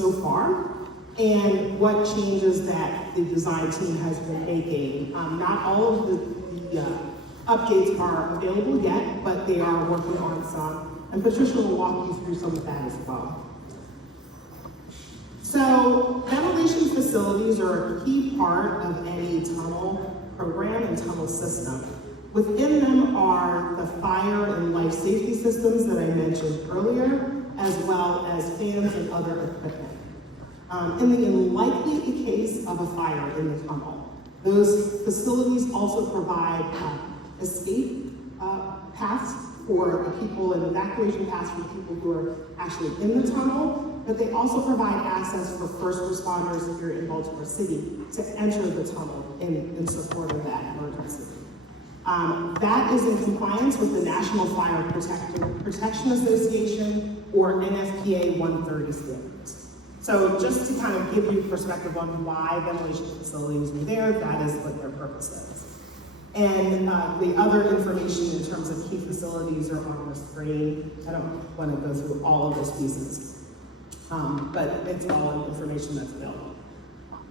so far, and what changes that the design team has been making. Not all of the updates are available yet, but they are working on some, and Patricia will walk you through some of that as well. So, ventilation facilities are a key part of any tunnel program and tunnel system. Within them are the fire and life safety systems that I mentioned earlier, as well as fans and other equipment. In the unlikely case of a fire in the tunnel, those facilities also provide escape paths for people and evacuation paths for people who are actually in the tunnel, but they also provide access for first responders here in Baltimore City to enter the tunnel in support of that emergency. That is in compliance with the National Fire Protection Association, or NFPA 130 standards. So just to kind of give you perspective on why ventilation facilities are there, that is what their purpose is. And the other information in terms of key facilities are on the screen. I don't want to go through all of those pieces, but it's all information that's available.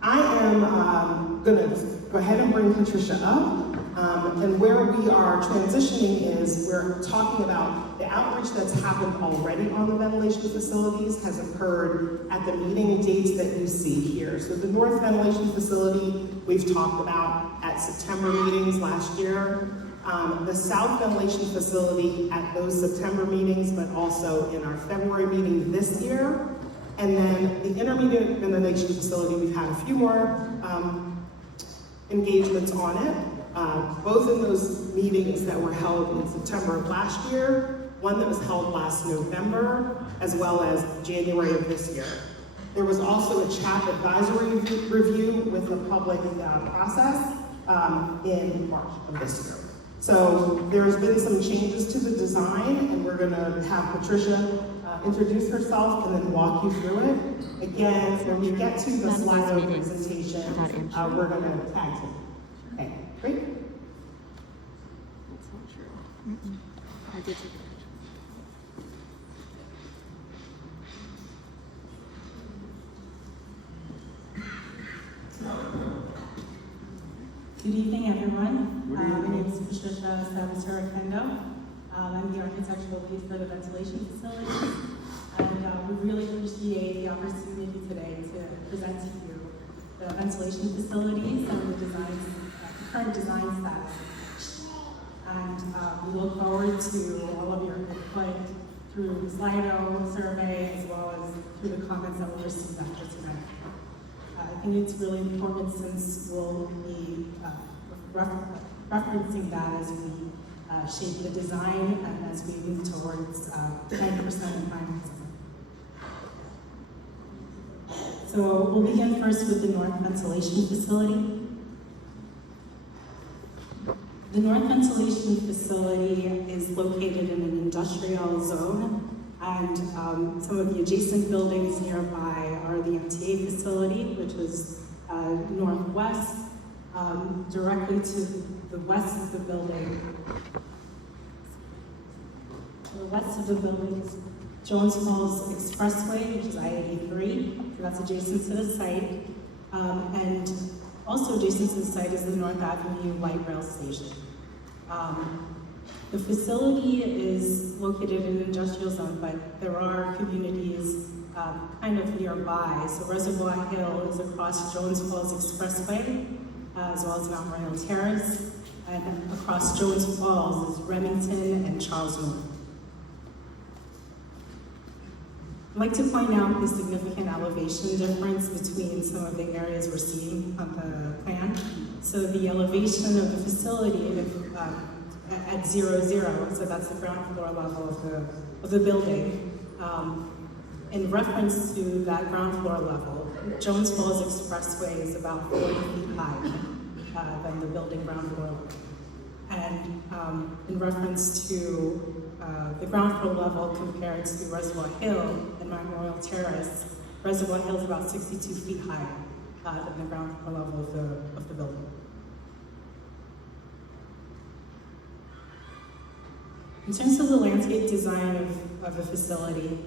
I am going to go ahead and bring Patricia up. And where we are transitioning is we're talking about the outreach that's happened already on the ventilation facilities has occurred at the meeting dates that you see here. So the North Ventilation Facility we've talked about at September meetings last year. The South Ventilation Facility at those September meetings, but also in our February meeting this year. And then the Intermediate Ventilation Facility, we've had a few more engagements on it. Both in those meetings that were held in September of last year, one that was held last November, as well as January of this year. There was also a CHAP advisory review with the public process in March of this year. So there's been some changes to the design, and we're gonna have Patricia introduce herself and then walk you through it. Again, when we get to the Slido presentation, we're gonna tag team. Okay, great. That's not true. I did take a picture. Good evening, everyone. My name is Patricia Savasura-Kendo. I'm the architectural lead for the ventilation facility, and we really appreciate the opportunity today to present to you the ventilation facilities and the current design status. And we look forward to all of your input through the Slido survey, as well as through the comments that we'll receive after tonight. I think it's really important, since we'll be referencing that as we shape the design and as we move towards 90% environment. So we'll begin first with the North Ventilation Facility. The North Ventilation Facility is located in an industrial zone, and some of the adjacent buildings nearby are the MTA facility, which is northwest. Directly to the west of the building. To the west of the building is Jones Falls Expressway, which is I-83, so that's adjacent to the site. And also adjacent to the site is the North Avenue Light Rail Station. The facility is located in an industrial zone, but there are communities kind of nearby. So Reservoir Hill is across Jones Falls Expressway, as well as Mount Royal Terrace, and across Jones Falls is Remington and Charles North. I'd like to point out the significant elevation difference between some of the areas we're seeing on the plan. So the elevation of the facility at 0, so that's the ground floor level of the building. In reference to that ground floor level, Jones Falls Expressway is about 40 feet high than the building ground floor level. And in reference to the ground floor level compared to Reservoir Hill and Mount Royal Terrace, Reservoir Hill is about 62 feet higher than the ground floor level of the building. In terms of the landscape design of the facility,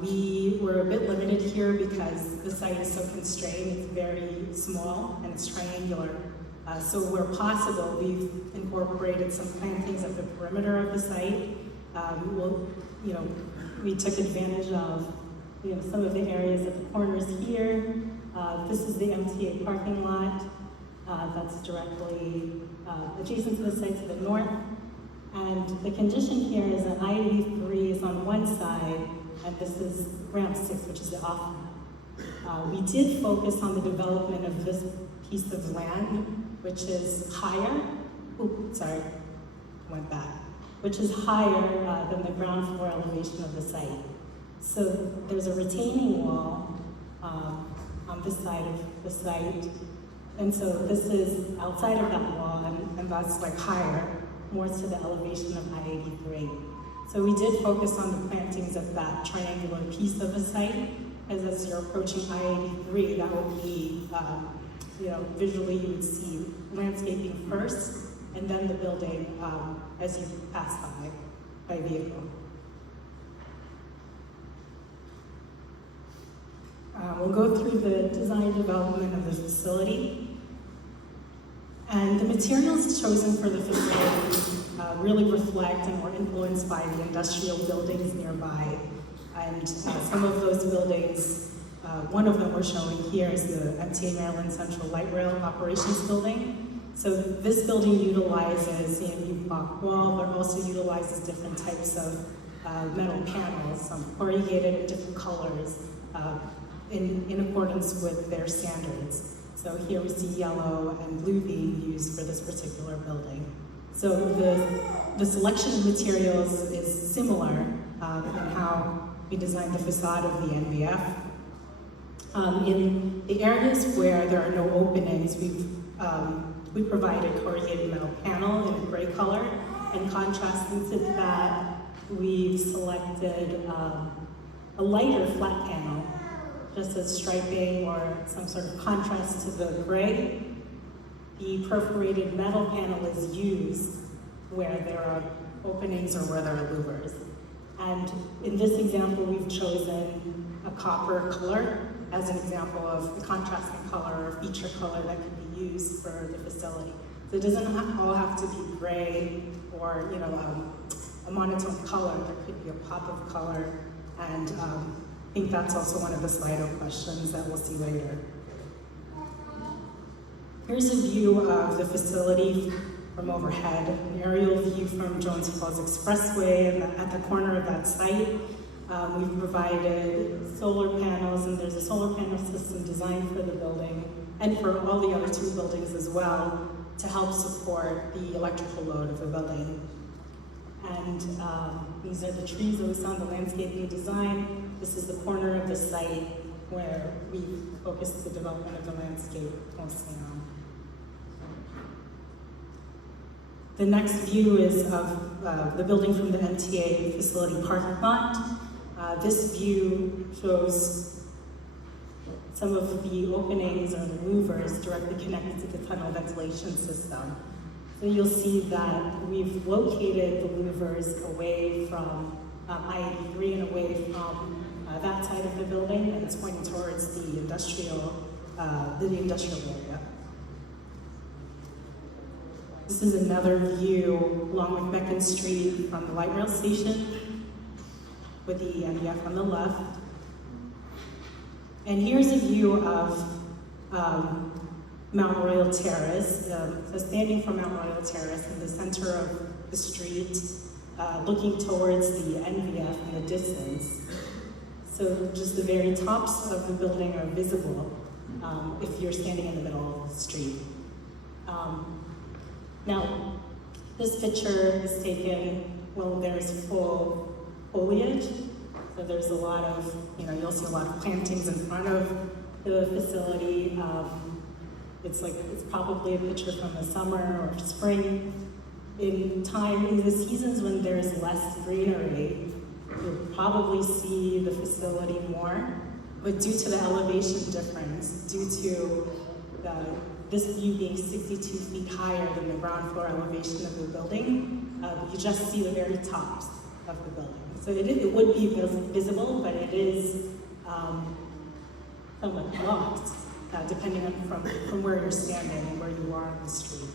We were a bit limited here because the site is so constrained. It's very small and it's triangular. So where possible, we've incorporated some plantings at the perimeter of the site. We took advantage of some of the areas at the corners here. This is the MTA parking lot. That's directly adjacent to the site to the north. And the condition here is that I-83 is on one side, and this is ramp 6, which is the off ramp. We did focus on the development of this piece of land, which is higher, which is higher than the ground floor elevation of the site. So there's a retaining wall on this side of the site, and so this is outside of that wall, and that's like higher, more to the elevation of I-83. So we did focus on the plantings at that triangular piece of the site, as you're approaching I-83, that would be, visually you would see landscaping first, and then the building as you pass by vehicle. We'll go through the design and development of the facility. And the materials chosen for the facility really reflect and were influenced by the industrial buildings nearby. And some of those buildings, one of them we're showing here is the MTA Maryland Central Light Rail Operations Building. So this building utilizes block wall, but also utilizes different types of metal panels, some corrugated in different colors, in accordance with their standards. So here we see yellow and blue being used for this particular building. So the selection of materials is similar in how we designed the facade of the NBF. In the areas where there are no openings, we provided corrugated metal panel in a gray color, and contrasting to that, we've selected a lighter flat panel, just as striping or some sort of contrast to the gray. The perforated metal panel is used where there are openings or where there are louvers. And in this example, we've chosen a copper color as an example of a contrasting color or feature color that can be used for the facility. So it doesn't all have to be gray or a monotone color. There could be a pop of color, and I think that's also one of the Slido questions that we'll see later. Here's a view of the facility from overhead, an aerial view from Jones Falls Expressway at the corner of that site. We've provided solar panels, and there's a solar panel system designed for the building and for all the other two buildings as well to help support the electrical load of the building. And these are the trees that we saw in the landscaping design. This is the corner of the site where we focused the development of the landscape mostly on. The next view is of the building from the MTA facility parking lot. This view shows some of the openings or the louvers directly connected to the tunnel ventilation system. So you'll see that we've located the louvers away from I-83 and away from that side of the building, and it's pointing towards the industrial area. This is another view along with Beacon Street from the light rail station with the NBF on the left. And here's a view of Mount Royal Terrace. So standing from Mount Royal Terrace in the center of the street, looking towards the NBF in the distance. So just the very tops of the building are visible if you're standing in the middle of the street. Now, this picture is taken when there's full foliage. So there's a lot of, you'll see a lot of plantings in front of the facility. It's probably a picture from the summer or spring. In the seasons when there's less greenery, you'll probably see the facility more. But due to the elevation difference, due to this view being 62 feet higher than the ground floor elevation of the building, you just see the very tops of the buildings. So it would be visible, but it is somewhat blocked, depending on from where you're standing and where you are on the street.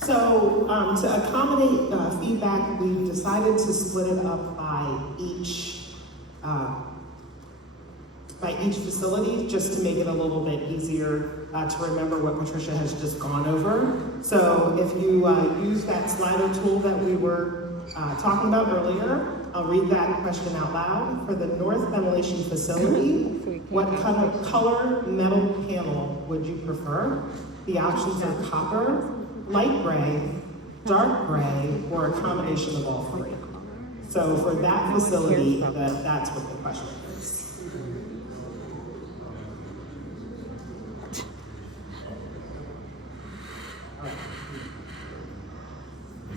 So to accommodate feedback, we decided to split it up by each facility, just to make it a little bit easier to remember what Patricia has just gone over. So if you use that slider tool that we were talking about earlier, I'll read that question out loud. For the North Ventilation Facility, what kind of color metal panel would you prefer? The options are copper, light gray, dark gray, or a combination of all three. So for that facility, that's what the question is.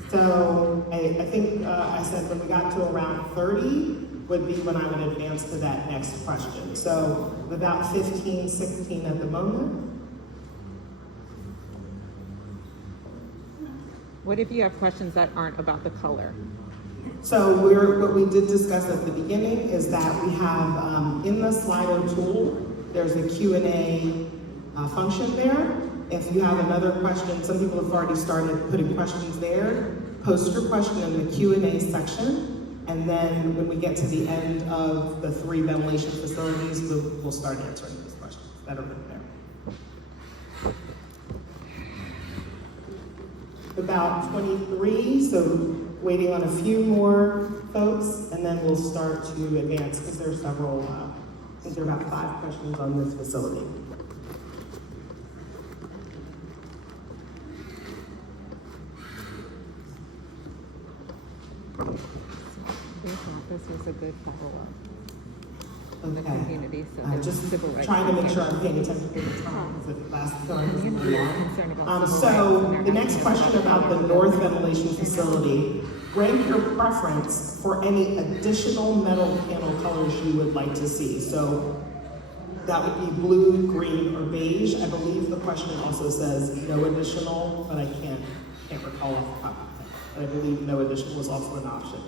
So I think I said when we got to around 30 would be when I would advance to that next question. So about 15, 16 at the moment. What if you have questions that aren't about the color? So what we did discuss at the beginning is that we have in the slider tool, there's a Q&A function there. If you have another question, some people have already started putting questions there. Post your question in the Q&A section, and then when we get to the end of the 3 ventilation facilities, we'll start answering these questions that are in there. About 23, so waiting on a few more folks, and then we'll start to advance, because there are several, I think there are about 5 questions on this facility. They thought this was a good follow-up in the Okay. community, so Just civil rights. trying to make sure I'm paying attention to the time, because it lasts time. Concerned about civil So rights and the they're next not question gonna- about the North Ventilation Facility, rank your preference for any additional metal panel colors you would like to see. So that would be blue, green, or beige. I believe the question also says no additional, but I can't recall off the top of my head. But I believe no additional was also an option.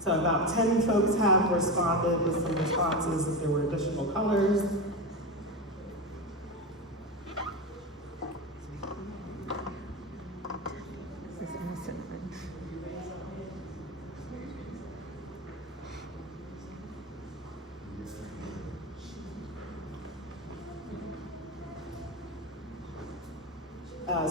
So about 10 folks have responded with some responses if there were additional colors. This is innocent.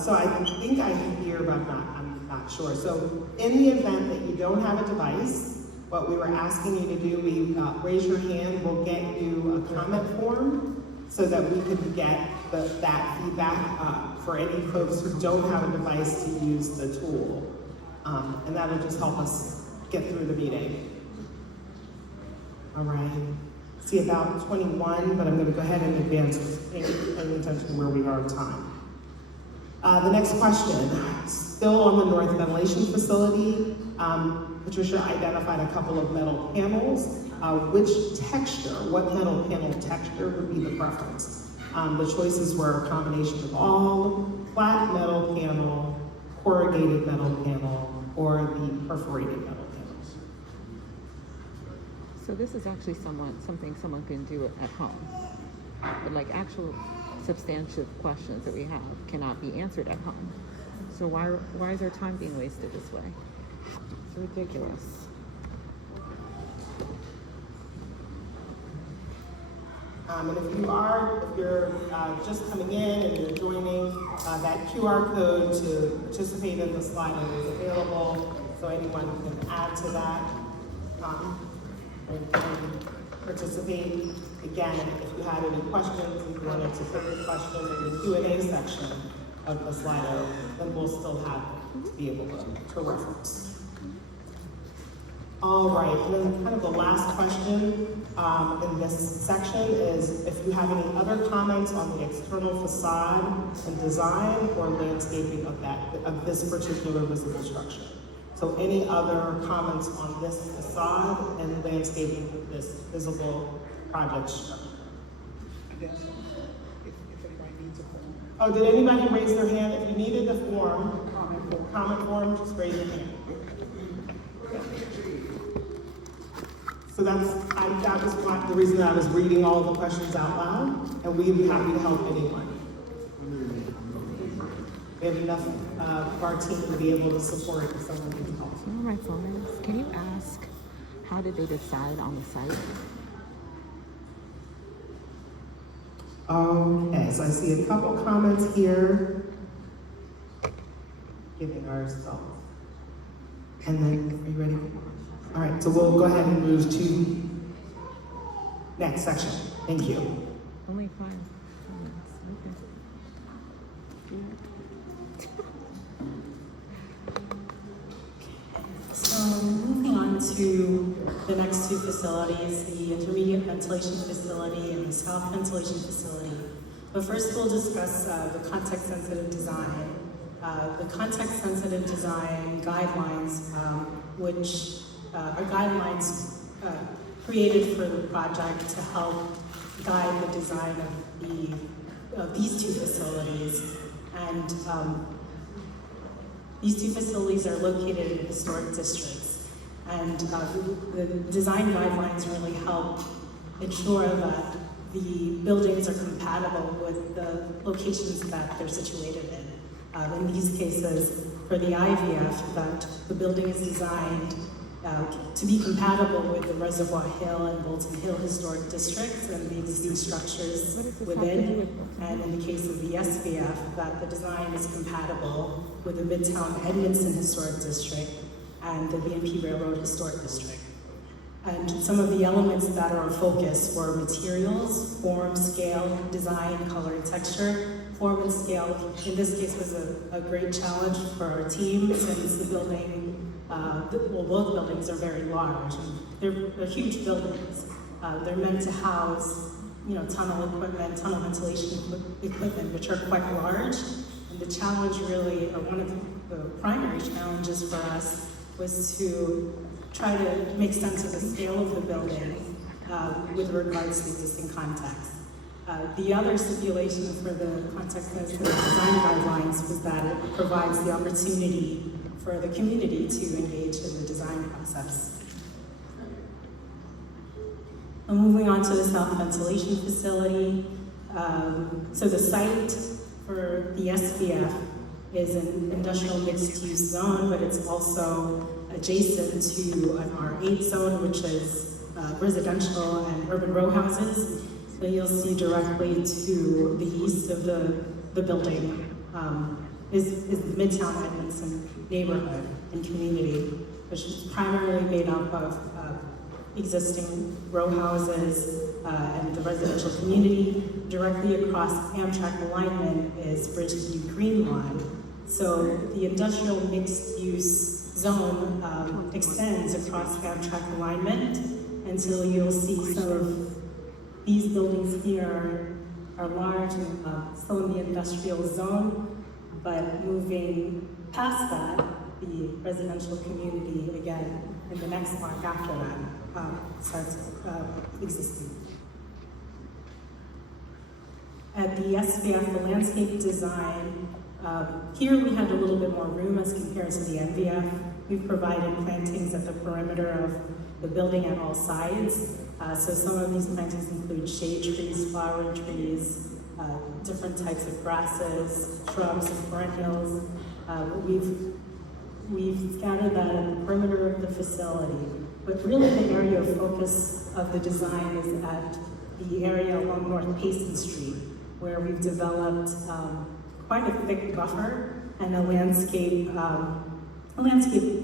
So I think I hear, but I'm not sure. So in the event that you don't have a device, what we were asking you to do, we raise your hand, we'll get you a comment form so that we can get that feedback for any folks who don't have a device to use the tool. And that'll just help us get through the meeting. All right. See about 21, but I'm going to go ahead and advance, paying attention to where we are in time. The next question, still on the North Ventilation Facility, Patricia identified a couple of metal panels. Which texture, what metal panel texture would be the preference? The choices were a combination of all, flat metal panel, corrugated metal panel, or the perforated metal panels. So this is actually something someone can do at home. But like actual substantive questions that we have cannot be answered at home. So why is our time being wasted this way? It's ridiculous. And if you're just coming in and you're joining, that QR code to participate in the slider is available, so anyone can add to that and can participate. Again, if you had any questions, if you wanted to put your question in the Q&A section of the slider, then we'll still have it to be able to reference. All right, and then kind of the last question in this section is if you have any other comments on the external facade and design or landscaping of this particular visible structure. So any other comments on this facade and landscaping of this visible project structure? Yes. If anybody needs a form. Oh, did anybody raise their hand? If you needed the form, comment form, just raise your hand. So that was the reason that I was reading all the questions out loud, and we'd be happy to help anyone. We have enough of our team to be able to support if someone needs help. One of my phones, can you ask how did they decide on the site? Okay, so I see a couple comments here. Giving ourselves. And then, are you ready? All right, so we'll go ahead and move to next section. Thank you. Only 5 comments. Okay. So moving on to the next two facilities, the intermediate ventilation facility and the south ventilation facility. But first we'll discuss the context-sensitive design. The context-sensitive design guidelines, which are guidelines created for the project to help guide the design of these two facilities. And these two facilities are located in historic districts. And the design guidelines really help ensure that the buildings are compatible with the locations that they're situated in. In these cases, for the IVF, that the building is designed to be compatible with the Reservoir Hill and Bolton Hill historic districts and the existing structures within. And in the case of the SVF, that the design is compatible with the Midtown Edmondson Historic District and the BNP Railroad Historic District. And some of the elements that are a focus were materials, form, scale, design, color, and texture. Form and scale, in this case, was a great challenge for our team since the building, both buildings are very large. They're huge buildings. They're meant to house, tunnel equipment, tunnel ventilation equipment, which are quite large. And the challenge really, or one of the primary challenges for us, was to try to make sense of the scale of the building with regards to existing context. The other stipulation for the context-sensitive design guidelines was that it provides the opportunity for the community to engage in the design process. And moving on to the south ventilation facility. So the site for the SVF is an industrial mixed-use zone, but it's also adjacent to an R8 zone, which is residential and urban row houses. So you'll see directly to the east of the building is the Midtown Edmondson neighborhood and community, which is primarily made up of existing row houses and the residential community. Directly across Amtrak alignment is Bridgeview Green Line. So the industrial mixed-use zone extends across Amtrak alignment until you'll see some of these buildings here are large and still in the industrial zone, but moving past that, the residential community again in the next block after that starts existing. At the SVF, the landscape design, here we had a little bit more room as compared to the NVF. We've provided plantings at the perimeter of the building at all sides. So some of these plantings include shade trees, flowering trees, different types of grasses, shrubs, and perennials. We've scattered that at the perimeter of the facility. But really the area of focus of the design is at the area along North Payson Street, where we've developed quite a thick buffer and a landscape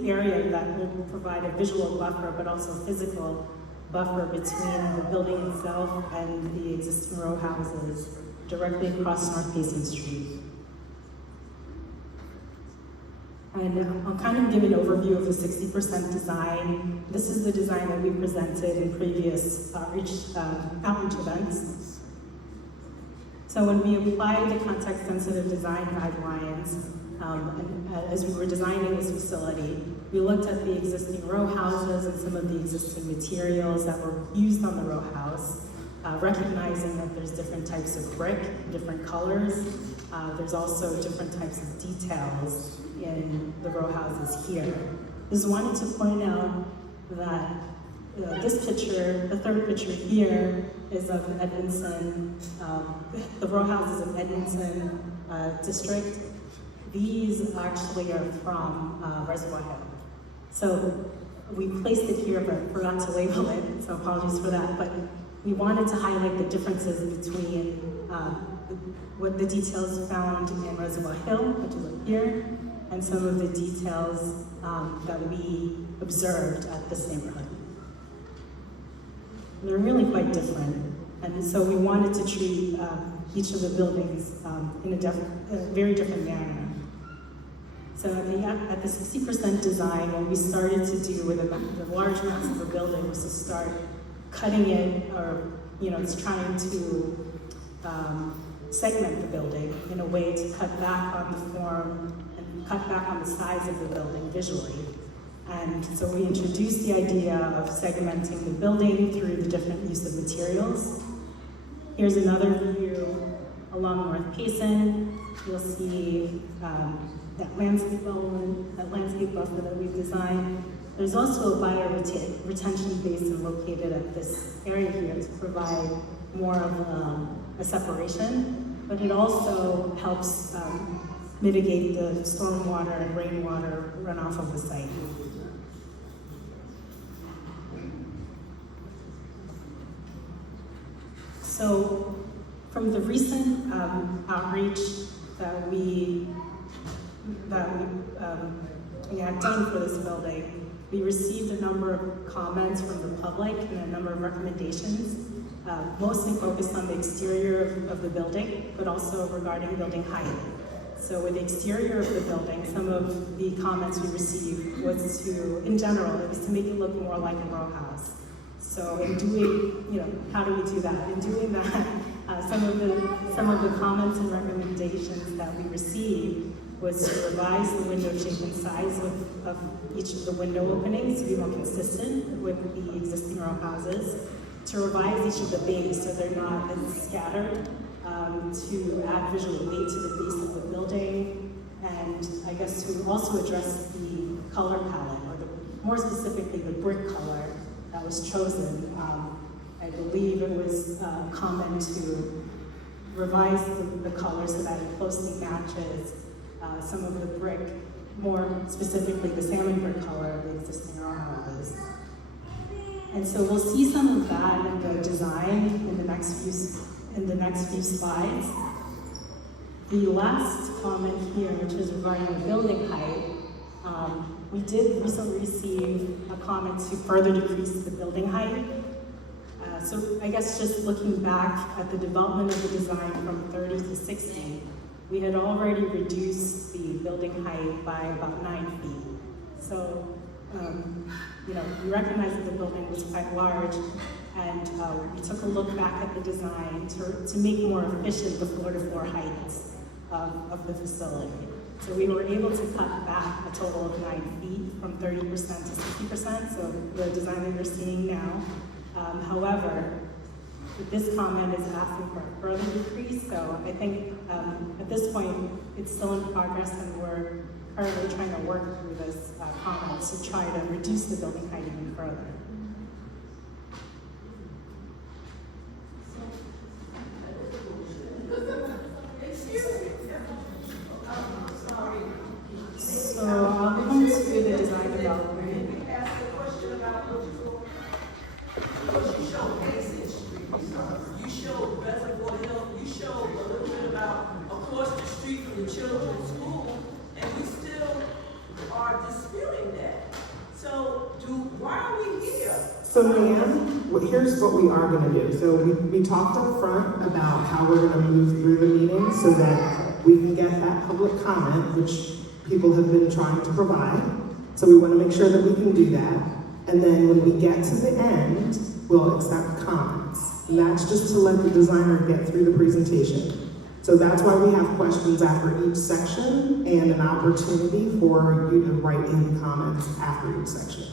area that will provide a visual buffer, but also physical buffer between the building itself and the existing row houses directly across North Payson Street. And I'll kind of give an overview of the 60% design. This is the design that we presented in previous outreach events. So when we applied the context-sensitive design guidelines, as we were designing this facility, we looked at the existing row houses and some of the existing materials that were used on the row house, recognizing that there's different types of brick, different colors. There's also different types of details in the row houses here. Just wanted to point out that this picture, the third picture here, is of Edmondson, the row houses of Edmondson district. These actually are from Reservoir Hill. So we placed it here, but forgot to label it, so apologies for that. But we wanted to highlight the differences between what the details found in Reservoir Hill, which is up here, and some of the details that we observed at this neighborhood. They're really quite different, and so we wanted to treat each of the buildings in a very different manner. So at the 60% design, what we started to do with the large mass of the building was to start cutting it, or it's trying to segment the building in a way to cut back on the form and cut back on the size of the building visually. And so we introduced the idea of segmenting the building through the different use of materials. Here's another view along North Payson. You'll see that landscape element, that landscape buffer that we've designed. There's also a bio-retention basin located at this area here to provide more of a separation, but it also helps mitigate the stormwater and rainwater runoff of the site. So from the recent outreach that we had done for this building, we received a number of comments from the public and a number of recommendations, mostly focused on the exterior of the building, but also regarding building height. So with the exterior of the building, some of the comments we received was to, in general, it was to make it look more like a row house. So in doing, how do we do that? In doing that, some of the comments and recommendations that we received was to revise the window shape and size of each of the window openings to be more consistent with the existing row houses, to revise each of the bays so they're not as scattered, to add visual weight to the base of the building, and I guess to also address the color palette, or more specifically the brick color that was chosen. I believe it was common to revise the color so that it closely matches some of the brick, more specifically the salmon brick color of the existing row houses. And so we'll see some of that in the design in the next few slides. The last comment here, which is regarding the building height, we did recently receive a comment to further decrease the building height. So I guess just looking back at the development of the design from 30 to 60, we had already reduced the building height by about 9 feet. So, we recognized that the building was quite large, and we took a look back at the design to make more efficient the floor-to-floor heights of the facility. So we were able to cut back a total of 9 feet from 30% to 60%, so the design that you're seeing now. However, this comment is asking for a further decrease, so I think at this point it's still in progress, and we're currently trying to work through this comment to try to reduce the building height even further. So I'll come to the design development. You showed Mason Street, you showed Reservoir Hill, you showed a little bit about across the street from the children's school, and we still are disputing that. So why are we here? So Leanne, here's what we are gonna do. So we talked up front about how we're gonna move through the meeting so that we can get that public comment, which people have been trying to provide. So we want to make sure that we can do that. And then when we get to the end, we'll accept comments. And that's just to let the designer get through the presentation. So that's why we have questions after each section and an opportunity for you to write in comments after each section.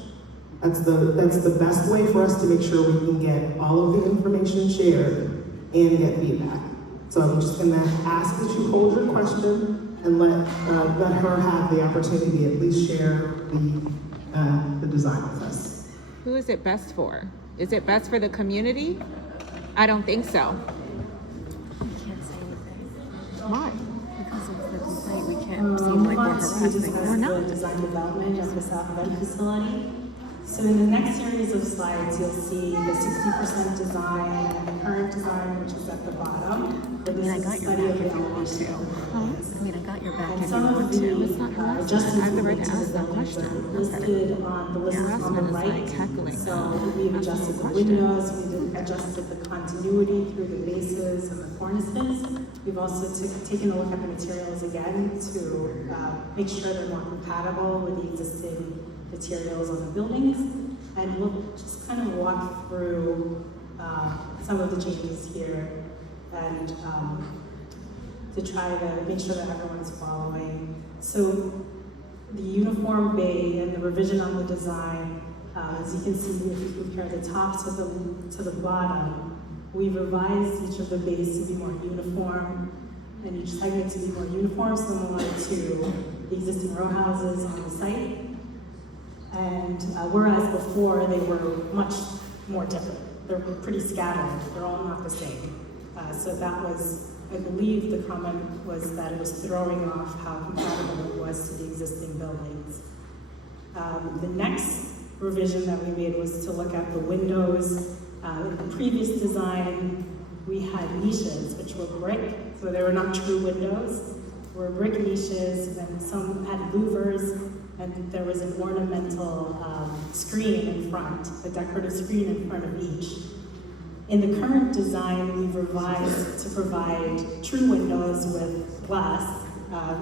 That's the best way for us to make sure we can get all of the information shared and get feedback. So I'm just gonna ask that you hold your question and let her have the opportunity to at least share the design with us. Who is it best for? Is it best for the community? I don't think so. We can't say anything. Why? Because of the complaint, we can't seem like we're harassing. We're not. The design development of the South Bend facility. So in the next series of slides, you'll see the 60% design and the current design, which is at the bottom. I mean, I got your back if you want to. I mean, I got your back if you want to. It's not harassment. I have the right to ask that question. Listed on the list on the Harassment is right. like heckling. So we've adjusted the windows, we've adjusted the continuity through the bases and the cornices. We've also taken a look at the materials again to make sure they're more compatible with the existing materials on the buildings. And we'll just kind of walk through some of the changes here and to try to make sure that everyone's following. So the uniform bay and the revision on the design, as you can see, if you compare the top to the bottom, we've revised each of the bays to be more uniform and each segment to be more uniform, similar to the existing row houses on the site. And whereas before they were much more different. They're pretty scattered, they're all not the same. So that was, I believe the comment was that it was throwing off how compatible it was to the existing buildings. The next revision that we made was to look at the windows. In the previous design, we had niches, which were brick, so they were not true windows. They were brick niches, and some had louvers, and there was an ornamental screen in front, a decorative screen in front of each. In the current design, we've revised to provide true windows with glass.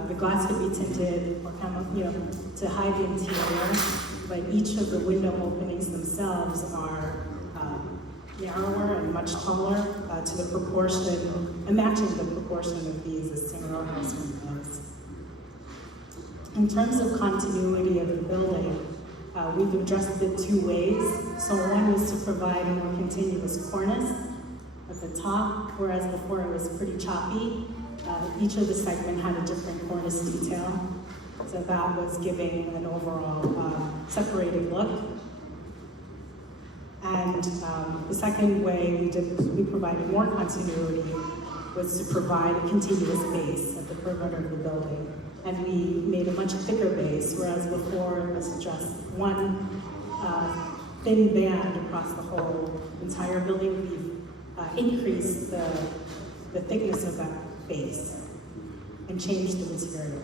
The glass could be tinted or to hide the interior, but each of the window openings themselves are narrower and much taller to the proportion, and matching the proportion of the existing row house windows. In terms of continuity of the building, we've addressed it two ways. So one was to provide a more continuous cornice at the top, whereas before it was pretty choppy. Each of the segment had a different cornice detail. So that was giving an overall separated look. And the second way we provided more continuity was to provide a continuous base at the perimeter of the building. And we made a much thicker base, whereas before it was just one thin band across the whole entire building. We've increased the thickness of that base and changed the material.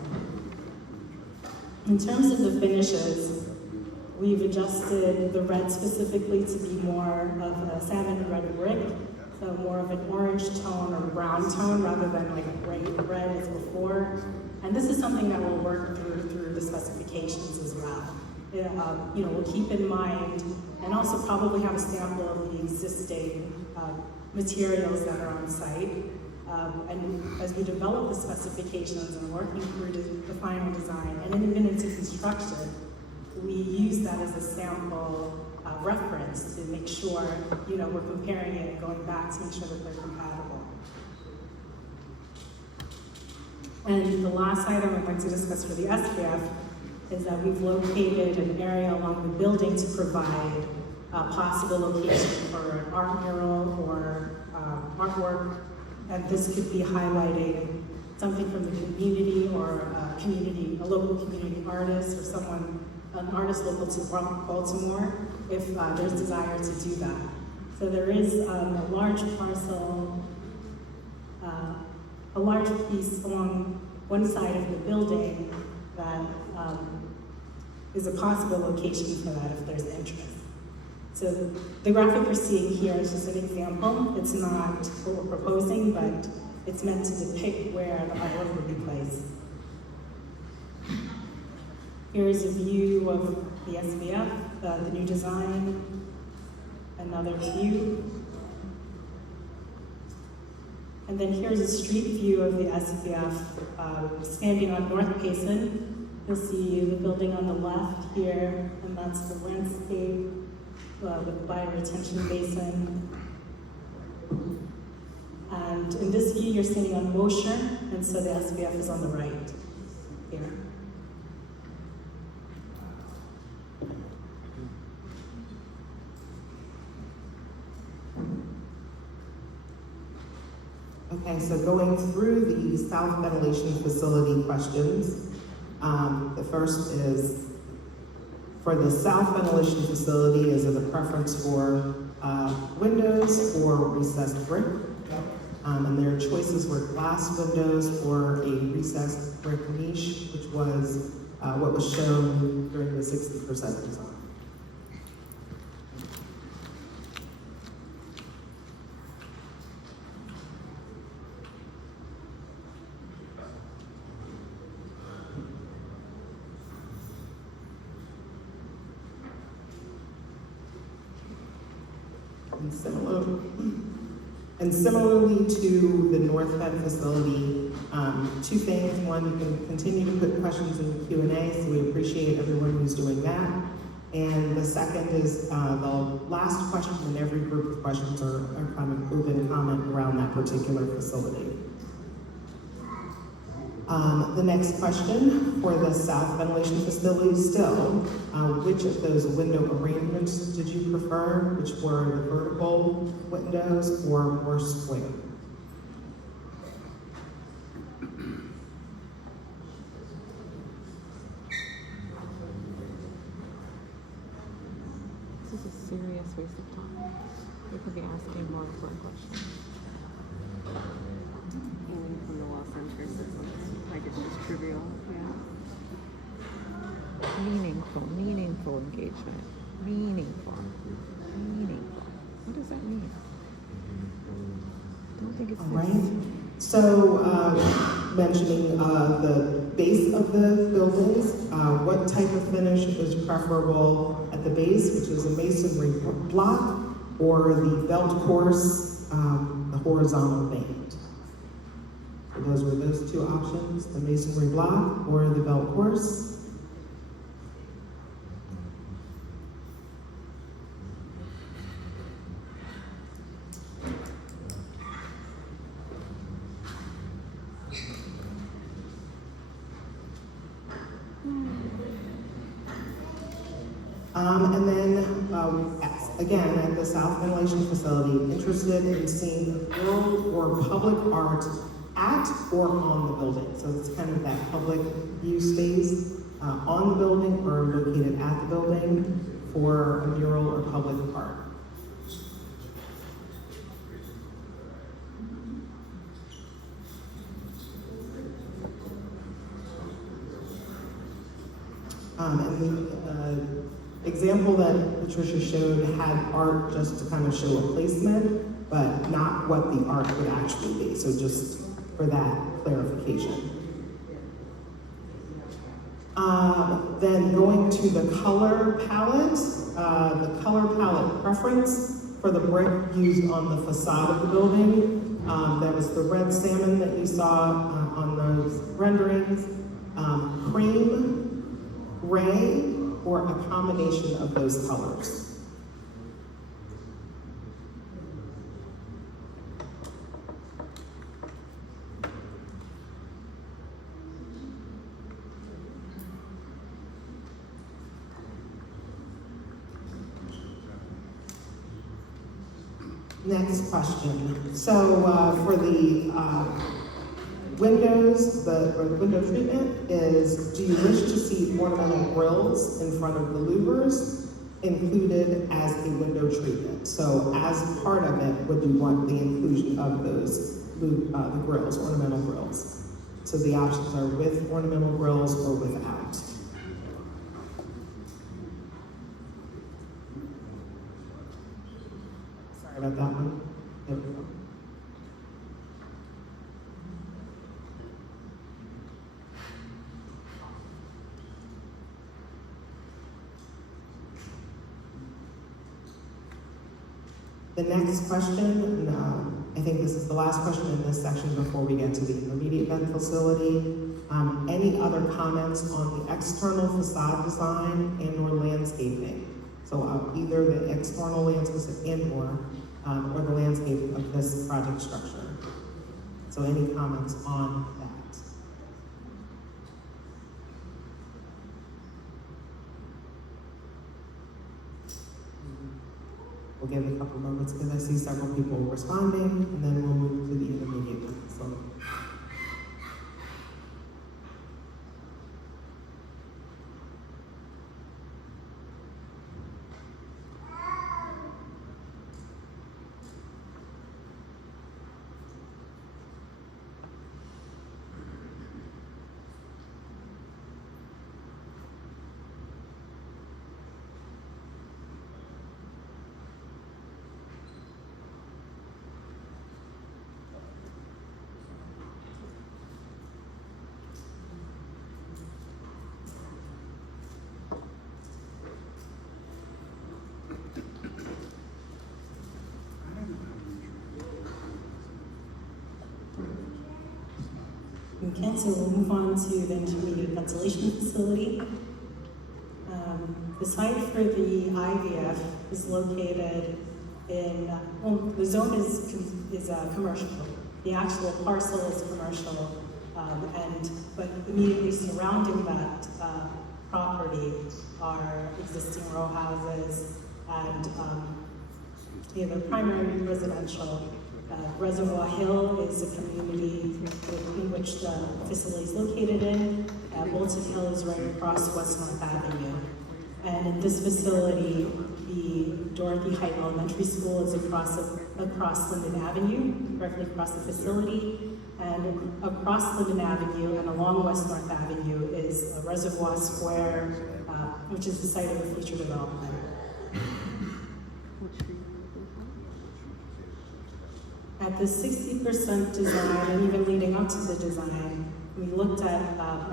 In terms of the finishes, we've adjusted the red specifically to be more of a salmon red brick, so more of an orange tone or brown tone rather than like a bright red as before. And this is something that we'll work through the specifications as well. We'll keep in mind and also probably have a sample of the existing materials that are on site. And as we develop the specifications and working through the final design and then into construction, we use that as a sample reference to make sure, we're comparing it and going back to make sure that they're compatible. And the last item I'd like to discuss for the SBF is that we've located an area along the building to provide a possible location for an art mural or artwork. And this could be highlighting something from the community or a local community artist or an artist local to Baltimore, if there's desire to do that. So there is a large parcel, a large piece along one side of the building that is a possible location for that if there's interest. So the graphic you're seeing here is just an example. It's not what we're proposing, but it's meant to depict where the artwork would be placed. Here's a view of the SVF, the new design. Another view. And then here's a street view of the SVF standing on North Payson. You'll see the building on the left here, and that's the landscape with the bioretention basin. And in this view, you're standing on Mosher, and so the SVF is on the right here. Okay, so going through the south ventilation facility questions, the first is, for the south ventilation facility, is it a preference for windows or recessed brick? And their choices were glass windows or a recessed brick niche, which was what was shown during the 60% design. And similarly to the North End facility, two things. One, you can continue to put questions in the Q&A, so we appreciate everyone who's doing that. And the second is the last question in every group of questions are kind of open comment around that particular facility. The next question for the south ventilation facility still, which of those window arrangements did you prefer? Which were the vertical windows or more square? This is a serious waste of time. We could be asking more important questions. Even from the wall center systems, like it's just trivial, yeah. Meaningful engagement. Meaningful. What does that mean? I don't think it's All right. So, mentioning the base of the buildings, what type of finish is preferable at the base, which is a masonry block, or the belt course, the horizontal band? So those were those two options, the masonry block or the belt course. And then, again, at the South Ventilation Facility, interested in seeing mural or public art at or on the building. So it's kind of that public view space on the building or located at the building for a mural or public art. And the example that Patricia showed had art just to kind of show a placement, but not what the art would actually be. So just for that clarification. Then going to the color palette preference for the brick used on the facade of the building. That was the red salmon that you saw on those renderings. Cream, gray, or a combination of those colors. Next question. So for the windows, the window treatment is, do you wish to see ornamental grills in front of the louvers included as a window treatment? So as part of it, would you want the inclusion of those, the grills, ornamental grills? So the options are with ornamental grills or without. Sorry about that one. There we go. The next question, and I think this is the last question in this section before we get to the intermediate vent facility. Any other comments on the external facade design and or landscaping? So either the external landscape and or the landscape of this project structure. So any comments on that? We'll give a couple moments because I see several people responding, and then we'll move to the intermediate vent facility. Okay, so we'll move on to the intermediate ventilation facility. The site for the IVF is located in, well, the zone is commercial. The actual parcel is commercial, but immediately surrounding that property are existing row houses and the primary residential. Reservoir Hill is a community in which the facility is located in. Bolton Hill is right across West North Avenue. And in this facility, the Dorothy Height Elementary School is across Linden Avenue, directly across the facility. And across Linden Avenue and along West North Avenue is a Reservoir Square, which is the site of a future development. At the 60% design, and even leading up to the design, we looked at,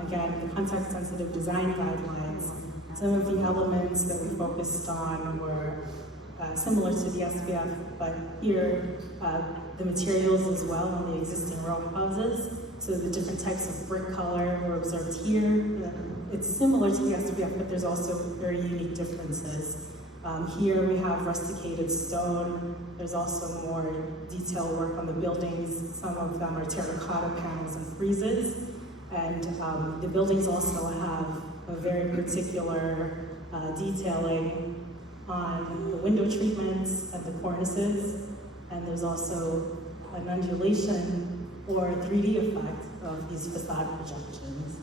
again, the context-sensitive design guidelines. Some of the elements that we focused on were similar to the SPF, but here, the materials as well on the existing row houses. So the different types of brick color were observed here. It's similar to the SPF, but there's also very unique differences. Here we have rusticated stone. There's also more detailed work on the buildings. Some of them are terracotta panels and friezes. And the buildings also have a very particular detailing on the window treatments and the cornices. And there's also an undulation or 3D effect of these facade projections.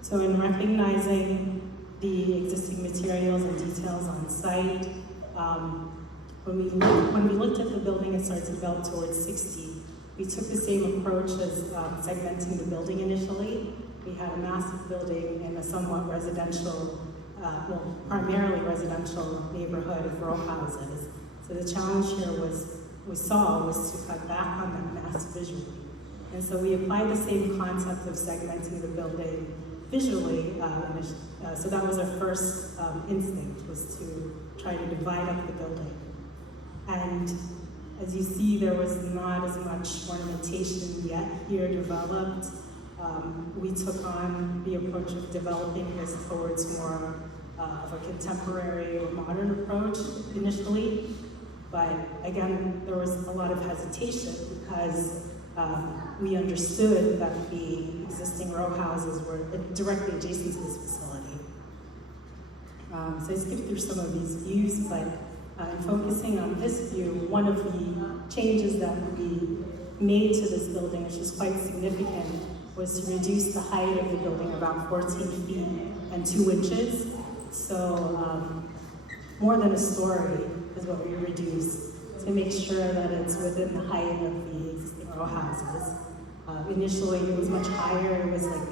So in recognizing the existing materials and details on site, when we looked at the building and started to develop towards 60, we took the same approach as segmenting the building initially. We had a massive building in a somewhat residential, primarily residential neighborhood of row houses. So the challenge here was to cut back on that mass visually. And so we applied the same concept of segmenting the building visually, so that was our first instinct, was to try to divide up the building. And as you see, there was not as much ornamentation yet here developed. We took on the approach of developing this towards more of a contemporary or modern approach initially, but again, there was a lot of hesitation because we understood that the existing row houses were directly adjacent to this facility. So I skipped through some of these views, but in focusing on this view, one of the changes that we made to this building, which is quite significant, was to reduce the height of the building about 14 feet and 2 inches. So more than a story is what we reduced to make sure that it's within the height of the existing row houses. Initially, it was much higher. It was like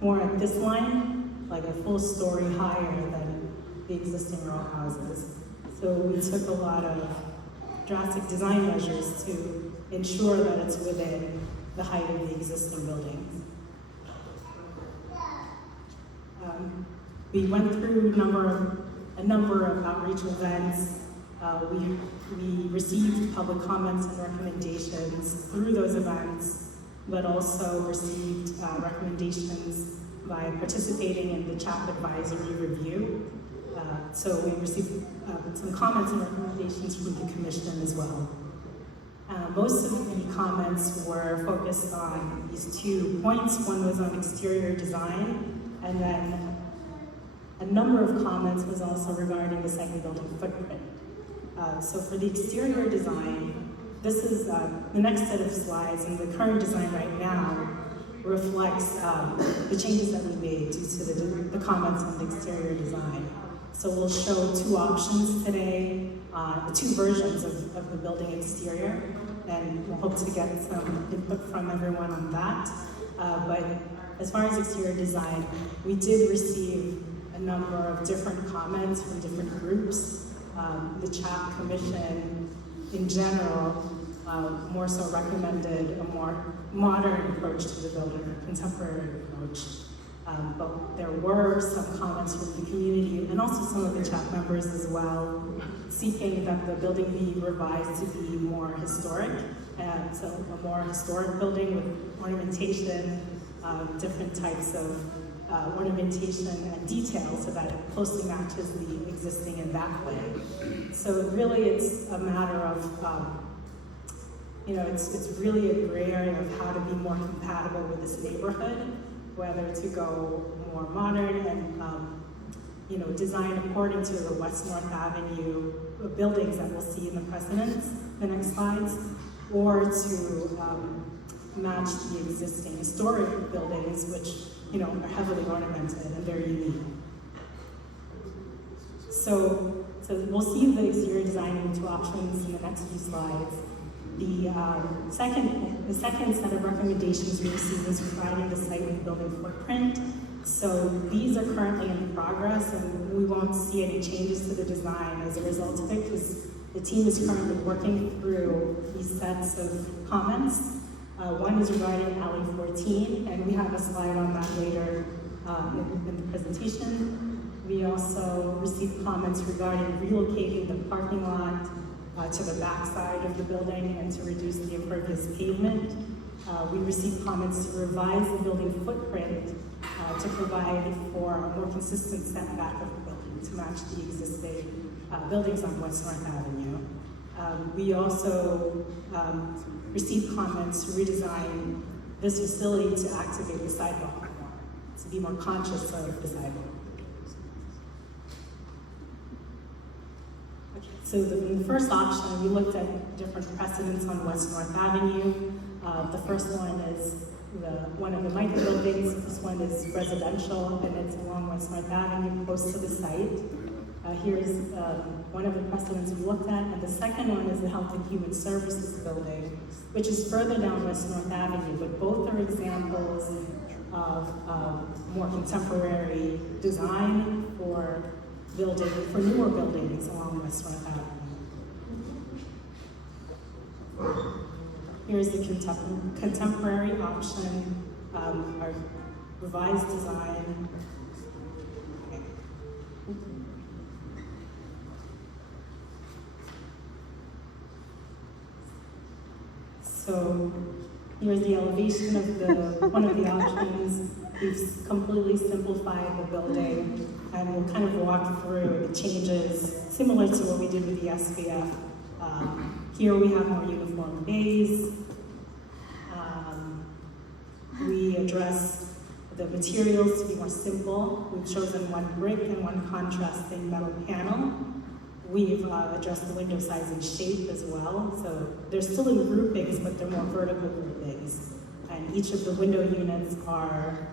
more at this line, like a full story higher than the existing row houses. So we took a lot of drastic design measures to ensure that it's within the height of the existing buildings. We went through a number a number of outreach events. We received public comments and recommendations through those events, but also received recommendations by participating in the CHAP advisory review. So we received some comments and recommendations from the commission as well. Most of the comments were focused on these 2 points. One was on exterior design, and then a number of comments was also regarding the second building footprint. So for the exterior design, this is the next set of slides, and the current design right now reflects the changes that we made due to the comments on the exterior design. So we'll show 2 options today, 2 versions of the building exterior, and we'll hope to get some input from everyone on that. But as far as exterior design, we did receive a number of different comments from different groups. The CHAP Commission, in general, more so recommended a more modern approach to the building, a contemporary approach. But there were some comments from the community and also some of the CHAP members as well, seeking that the building be revised to be more historic. And so a more historic building with ornamentation, different types of ornamentation and detail so that it closely matches the existing in that way. So really it's a matter of, it's really a gray area of how to be more compatible with this neighborhood, whether to go more modern and design according to the West North Avenue buildings that we'll see in the precedents, the next slides, or to match the existing historic buildings, which are heavily ornamented and very unique. So we'll see the exterior design in 2 options in the next few slides. The second set of recommendations we received was regarding the site and building footprint. So these are currently in progress, and we won't see any changes to the design as a result of it, because the team is currently working through these sets of comments. One is regarding Alley 14, and we have a slide on that later in the presentation. We also received comments regarding relocating the parking lot to the back side of the building and to reduce the impervious pavement. We received comments to revise the building footprint to provide for a more consistent setback of the building to match the existing buildings on West North Avenue. We also received comments to redesign this facility to activate the sidewalk more, to be more conscious of the sidewalk. So in the first option, we looked at different precedents on West North Avenue. The first one is one of the micro buildings. This one is residential, and it's along West North Avenue, close to the site. Here's one of the precedents we looked at, and the second one is the Health and Human Services building, which is further down West North Avenue, but both are examples of more contemporary design for newer buildings along West North Avenue. Here's the contemporary option, our revised design. So here's the elevation of one of the options. We've completely simplified the building, and we'll kind of walk through the changes similar to what we did with the SBF. Here we have more uniform bays. We address the materials to be more simple. We've chosen one brick and one contrasting metal panel. We've addressed the window size and shape as well. So they're still in groupings, but they're more vertical groupings. And each of the window units are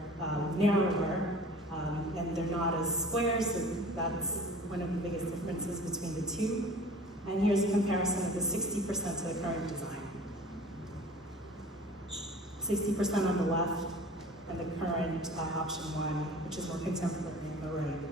narrower, and they're not as square, so that's one of the biggest differences between the two. And here's a comparison of the 60% to the current design. 60% on the left, and the current option 1, which is more contemporary on the right.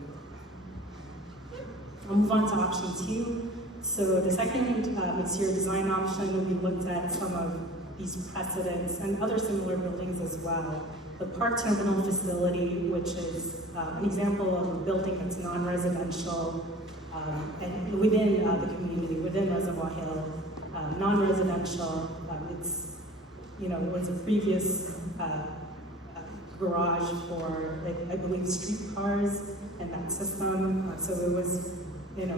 I'll move on to option 2. So the second exterior design option, we looked at some of these precedents and other similar buildings as well. the park terminal facility, which is an example of a building that's non-residential and within the community, within Reservoir Hill, non-residential. It's, was a previous garage for, I believe, streetcars and that system. So it was,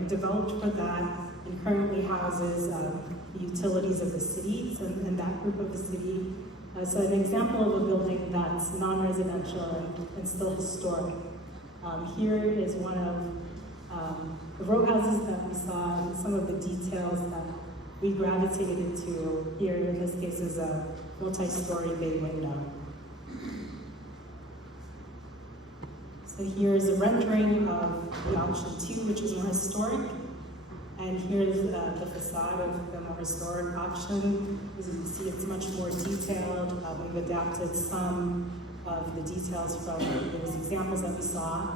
developed for that and currently houses the utilities of the city and that group of the city. So an example of a building that's non-residential and still historic. Here is one of the row houses that we saw and some of the details that we gravitated into. Here in this case is a multi-story bay window. So here's a rendering of the option 2, which is more historic. And here's the facade of the more historic option. As you can see, it's much more detailed. We've adapted some of the details from those examples that we saw.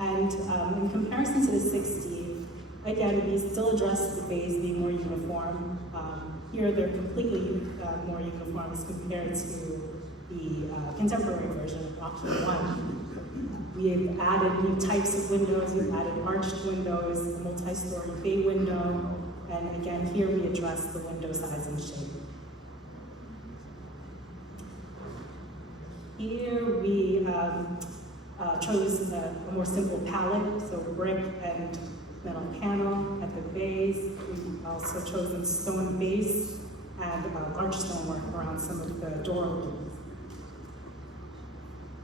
And in comparison to the 60, again, we still address the bays being more uniform. Here, they're completely more uniform as compared to the contemporary version of option 1. We have added new types of windows. We've added arched windows, a multi-story bay window, and again, here we address the window size and shape. Here we chose a more simple palette, so brick and metal panel at the bays. We've also chosen stone base and large stonework around some of the door openings.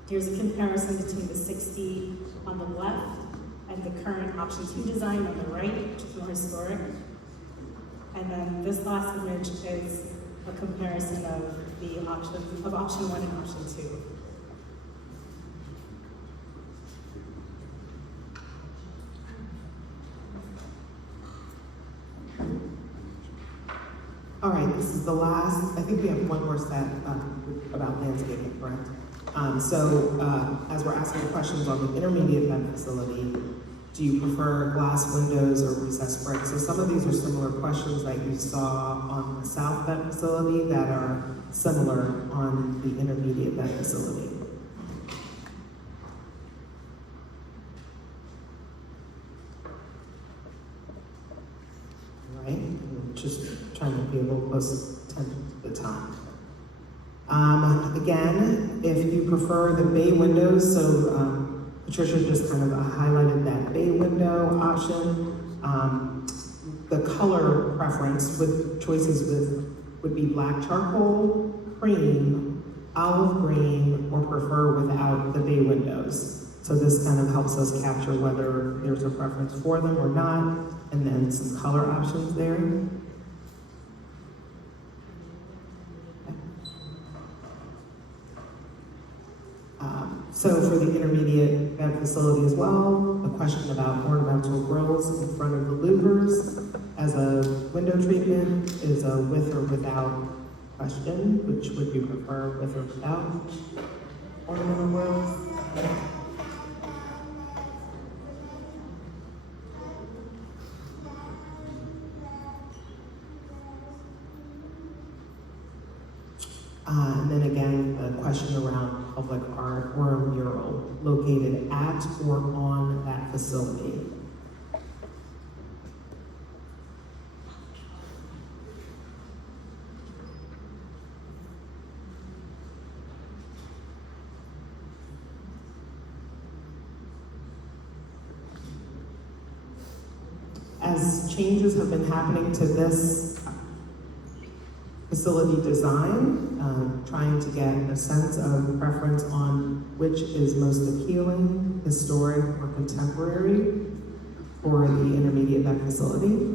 Here's a comparison between the 60 on the left and the current option 2 design on the right, which is more historic. And then this last image is a comparison of the option 1 and option 2. All right, this is the last, I think we have one more set about landscaping, correct? As we're asking questions on the intermediate vent facility, do you prefer glass windows or recessed brick? So some of these are similar questions that you saw on the south vent facility that are similar on the intermediate vent facility. All right, I'm just trying to be a little close attention to the time. Again, if you prefer the bay windows, so Patricia just kind of highlighted that bay window option. The color preference with choices would be black charcoal, cream, olive green, or prefer without the bay windows. So this kind of helps us capture whether there's a preference for them or not, and then some color options there. So for the intermediate vent facility as well, a question about ornamental grills in front of the louvers as a window treatment is a with or without question. Which would you prefer, with or without ornamental grills? And then again, the question around public art or a mural located at or on that facility. As changes have been happening to this facility design, trying to get a sense of preference on which is most appealing, historic or contemporary for the intermediate vent facility.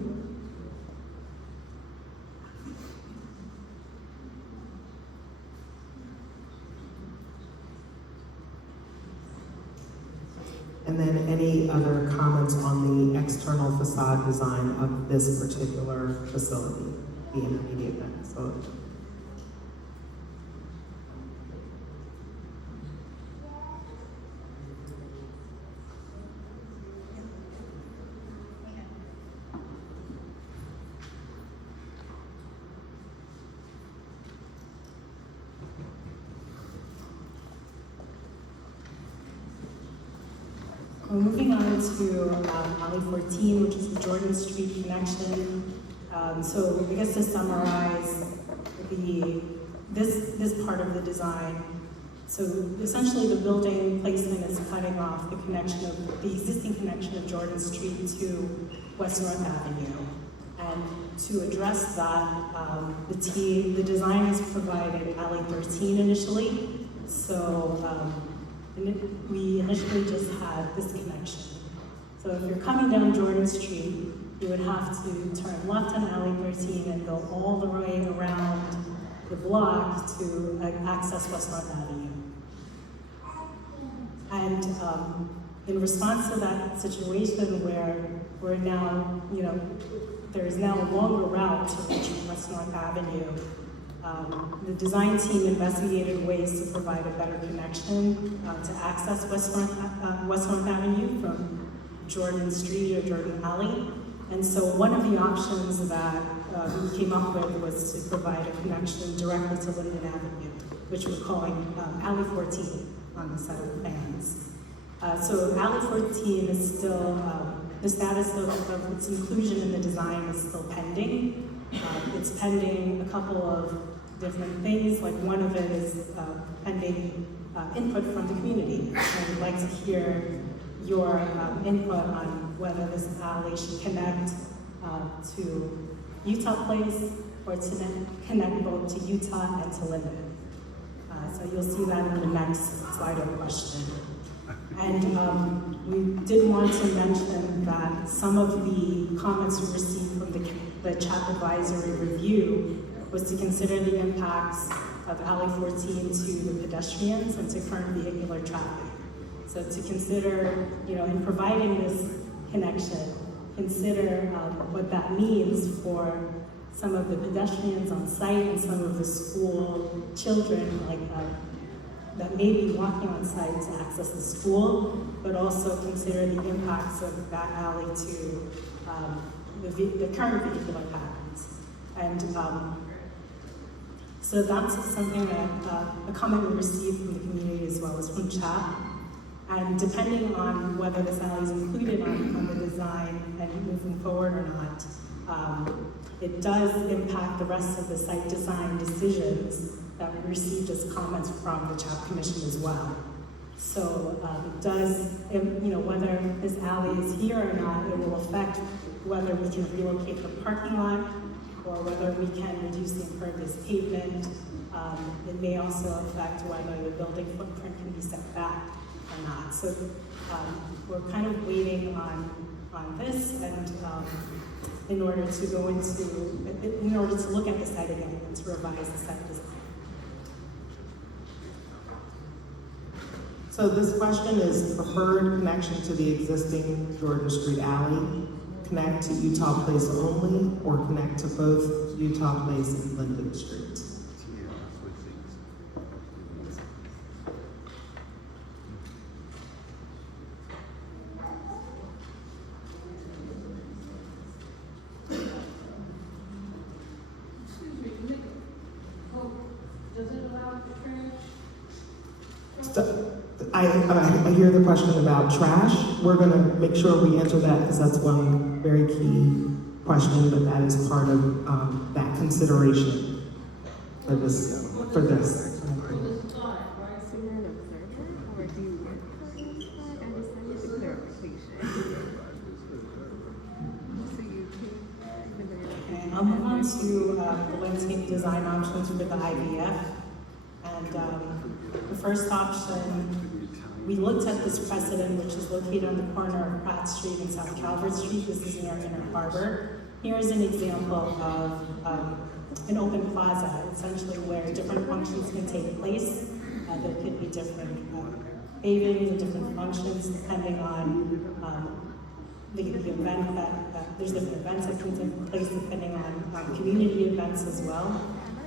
And then any other comments on the external facade design of this particular facility, the intermediate vent facility? we're moving on to Alley 14, which is the Jordan Street connection. So I guess to summarize this part of the design, so essentially the building placement is cutting off the connection of the existing connection of Jordan Street to West North Avenue. And to address that, the design has provided Alley 13 initially. So we initially just had this connection. So if you're coming down Jordan Street, you would have to turn left on Alley 13 and go all the way around the block to access West North Avenue. And in response to that situation where we're now, there is now a longer route to reach West North Avenue, the design team investigated ways to provide a better connection to access West North Avenue from Jordan Street or Jordan Alley. And so one of the options that we came up with was to provide a connection directly to Linden Avenue, which we're calling Alley 14 on the set of plans. So Alley 14 is still, the status of its inclusion in the design is still pending. It's pending a couple of different things, like one of it is pending input from the community. And we'd like to hear your input on whether this alley should connect to Utah Place or to connect both to Utah and to Linden. So you'll see that in the next slide of question. And we did want to mention that some of the comments we received from the CHAP advisory review was to consider the impacts of Alley 14 to the pedestrians and to current vehicular traffic. So to consider, in providing this connection, consider what that means for some of the pedestrians on site and some of the school children, that may be walking on site to access the school, but also consider the impacts of that alley to the current vehicular patterns. And so that's something that, a comment we received from the community as well as from CHAP. And depending on whether this alley is included on the design and moving forward or not, it does impact the rest of the site design decisions that we received as comments from the CHAP Commission as well. So it does, whether this alley is here or not, it will affect whether we can relocate the parking lot or whether we can reduce the impervious pavement. It may also affect whether the building footprint can be set back or not. So we're kind of waiting on this, and in order to look at the site again and to revise the site design. So this question is preferred connection to the existing Jordan Street alley, connect to Utah Place only, or connect to both Utah Place and Linden Street? I hear the question about trash. We're going to make sure we answer that because that's one very key question, but that is part of that consideration for this. I'll move on to the landscape design options for the IVF. And the first option, we looked at this precedent, which is located on the corner of Pratt Street and South Calvert Street. This is near Inner Harbor. Here is an example of an open plaza, essentially where different functions can take place. There could be different pavings and different functions depending on the event that there's different events that can take place depending on community events as well.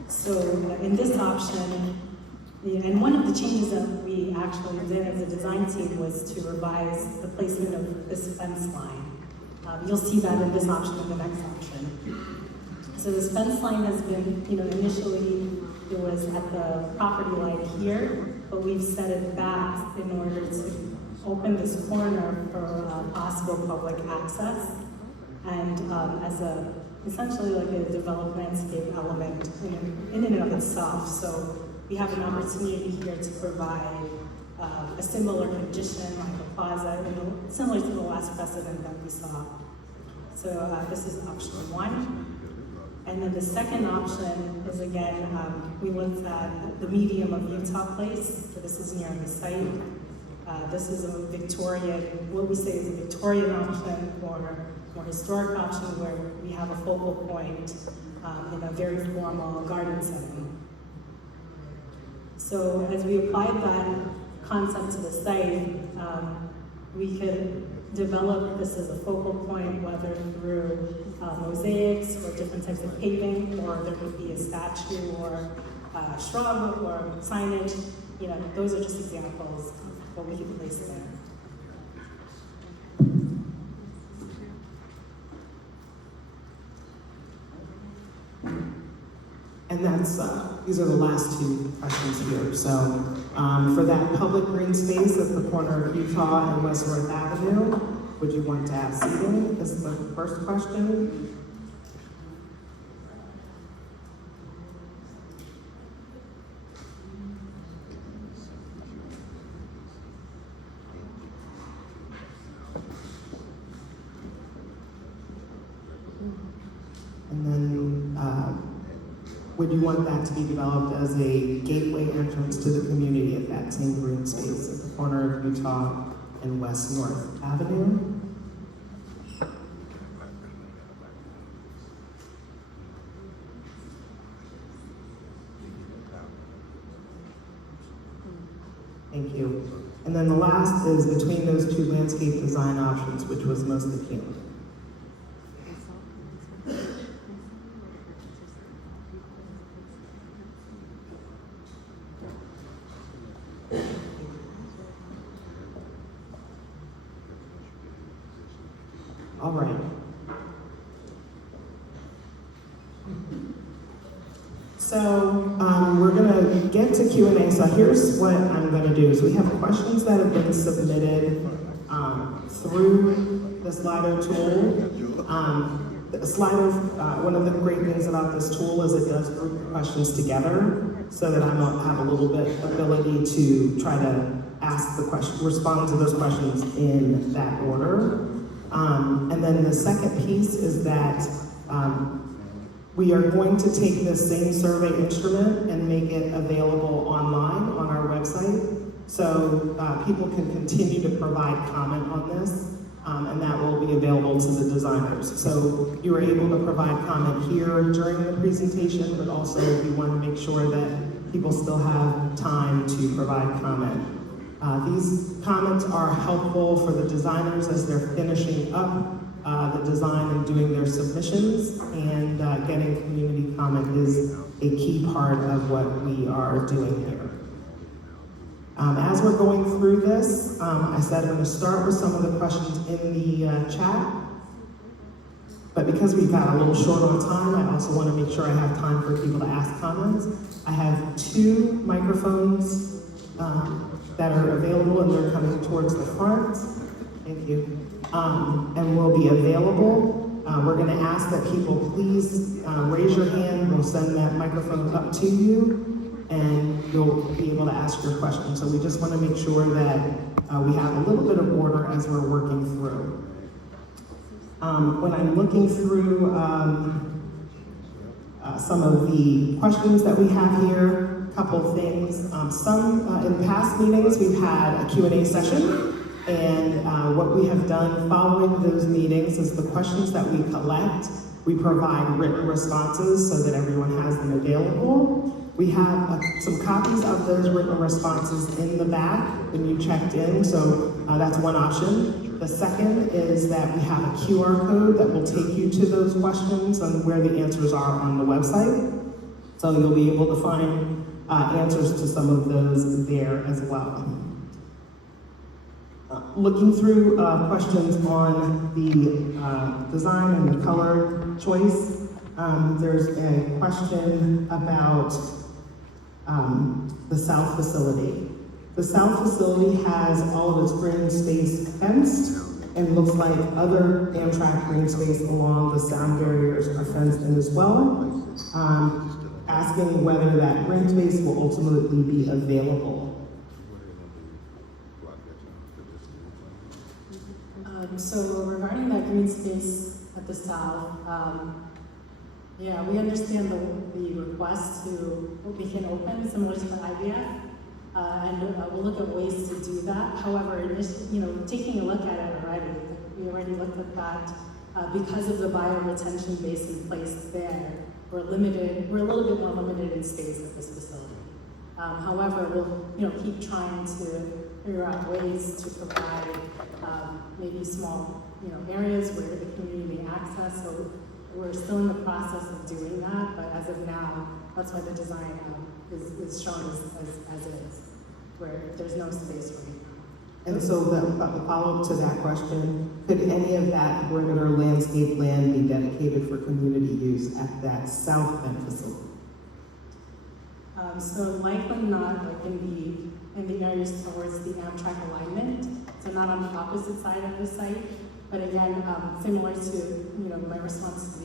So in this option, and one of the changes that we actually did as a design team was to revise the placement of this fence line. You'll see that in this option and the next option. So this fence line has been, initially it was at the property line here, but we've set it back in order to open this corner for possible public access and as a essentially like a developed landscape element in and of itself. So we have an opportunity here to provide a similar condition like a plaza, similar to the last precedent that we saw. So this is option one. And then the second option is again, we looked at the medium of Utah Place. So this is near the site. This is a Victorian, what we say is a Victorian option or more historic option where we have a focal point in a very formal garden setting. So as we applied that concept to the site, we could develop this as a focal point, whether through mosaics or different types of paving, or there could be a statue or a shrub or signage. You know, those are just examples of what we could place there. And that's, these are the last two questions here. So for that public green space at the corner of Utah and West North Avenue, would you want to have seating? This is the first question. And then would you want that to be developed as a gateway entrance to the community at that same green space at the corner of Utah and West North Avenue? Thank you. And then the last is between those two landscape design options, which was most appealing. All right. So we're going to get to Q&A. So here's what I'm going to do. So we have questions that have been submitted through the Slido tool. The Slido, one of the great things about this tool is it does group questions together so that I have a little bit ability to try to ask the question, respond to those questions in that order. And then the second piece is that we are going to take this same survey instrument and make it available online on our website. So people can continue to provide comment on this, and that will be available to the designers. So you are able to provide comment here during the presentation, but also we want to make sure that people still have time to provide comment. These comments are helpful for the designers as they're finishing up the design and doing their submissions, and getting community comment is a key part of what we are doing here. As we're going through this, I said I'm going to start with some of the questions in the chat, but because we've got a little short on time, I also want to make sure I have time for people to ask comments. I have 2 microphones that are available, and they're coming towards the front. Thank you. And will be available. We're going to ask that people please raise your hand. We'll send that microphone up to you, and you'll be able to ask your question. So we just want to make sure that we have a little bit of order as we're working through. When I'm looking through some of the questions that we have here, a couple things. In past meetings, we've had a Q&A session. And what we have done following those meetings is the questions that we collect, we provide written responses so that everyone has them available. We have some copies of those written responses in the back when you checked in, so that's one option. The second is that we have a QR code that will take you to those questions and where the answers are on the website. So you'll be able to find answers to some of those there as well. Looking through questions on the design and the color choice, there's a question about the south facility. The south facility has all of its green space fenced, and looks like other Amtrak green space along the sound barriers are fenced in as well. Asking whether that green space will ultimately be available. So regarding that green space at the south, yeah, we understand the request to begin open similar to the IVF, and we'll look at ways to do that. However, taking a look at it already, we already looked at that. Because of the bioretention base in place there, we're a little bit more limited in space at this facility. However, we'll keep trying to figure out ways to provide maybe small areas where the community may access. So we're still in the process of doing that, but as of now, that's why the design is shown as is, where there's no space right now. And so the follow-up to that question, could any of that perimeter landscape land be dedicated for community use at that south end facility? So likely not, like in the areas towards the Amtrak alignment, so not on the opposite side of the site. But again, similar to my response to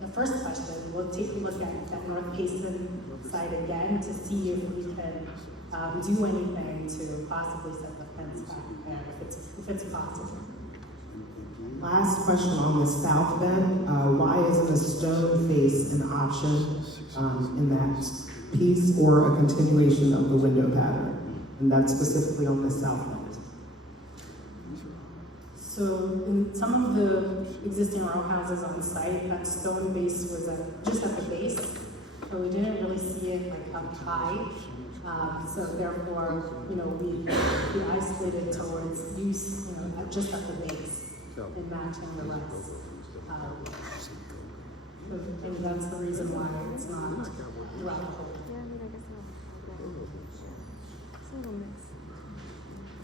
the first question, we'll take a look at that North Payson side again to see if we can do anything to possibly set the fence back there if it's possible. Last question on the south end, why isn't a stone face an option in that piece or a continuation of the window pattern? And that's specifically on the south end. So in some of the existing row houses on site, that stone base was just at the base, so we didn't really see it like up high. So therefore, we isolated towards use, just at the base in matching the rest. And that's the reason why it's not throughout the whole.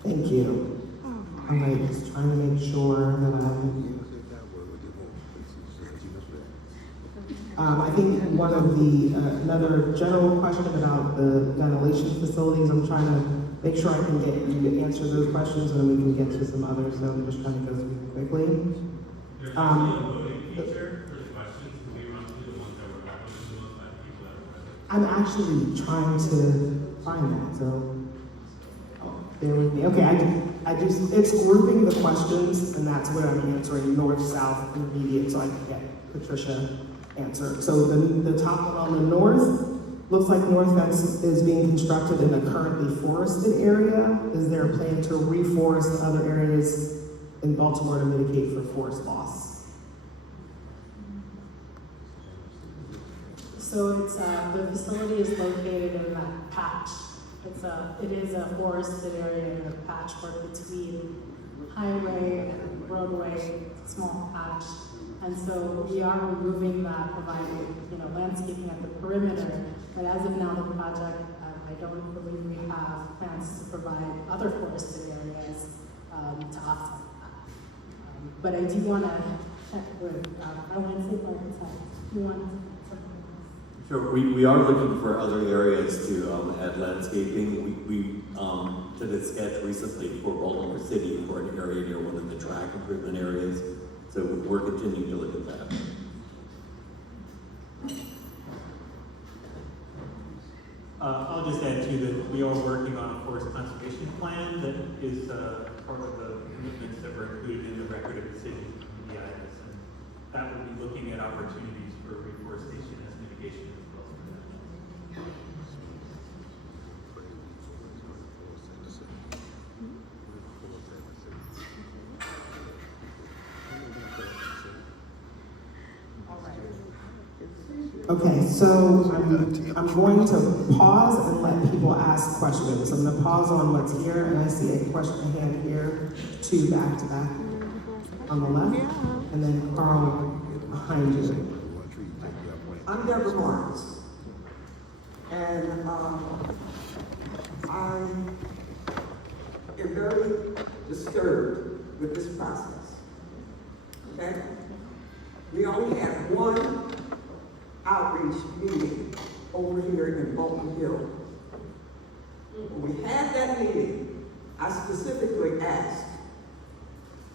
Thank you. All right, just trying to make sure that I think one of another general question about the ventilation facilities, I'm trying to make sure I can get you to answer those questions and then we can get to some others, so I'm just trying to go through quickly. There's actually a voting feature for the questions. Can we run through the ones that were published, the most likely people that were present? I'm actually trying to find that, so bear with me. Okay, it's grouping the questions, and that's what I'm answering, north, south, intermediate, so I can get Patricia answer. So the top one on the north, looks like north fence is being constructed in a currently forested area. Is there a plan to reforest other areas in Baltimore to mitigate for forest loss? So it's the facility is located in that patch. It is a forested area in a patchwork between highway and roadway, small patch. And so we are removing that, providing landscaping at the perimeter. But as of now, the project, I don't believe we have plans to provide other forested areas to offset that. But I do want to check with our landscape architect. You want to say something? Sure. We are looking for other areas to add landscaping. We did a sketch recently for Baltimore City for an area near one of the track improvement areas. So we're continuing to look at that. I'll just add too that we are working on a forest conservation plan that is part of the commitments that were included in the record of decision from the EIS, and that will be looking at opportunities for reforestation as mitigation as well as prevention. Okay, so I'm going to pause and let people ask questions. I'm going to pause on what's here, and I see a question hand here, two back to back on the left, and then Carl behind you. I'm Deborah Lawrence, and I am very disturbed with this process. Okay? We only had one outreach meeting over here in Bolton Hill. When we had that meeting, I specifically asked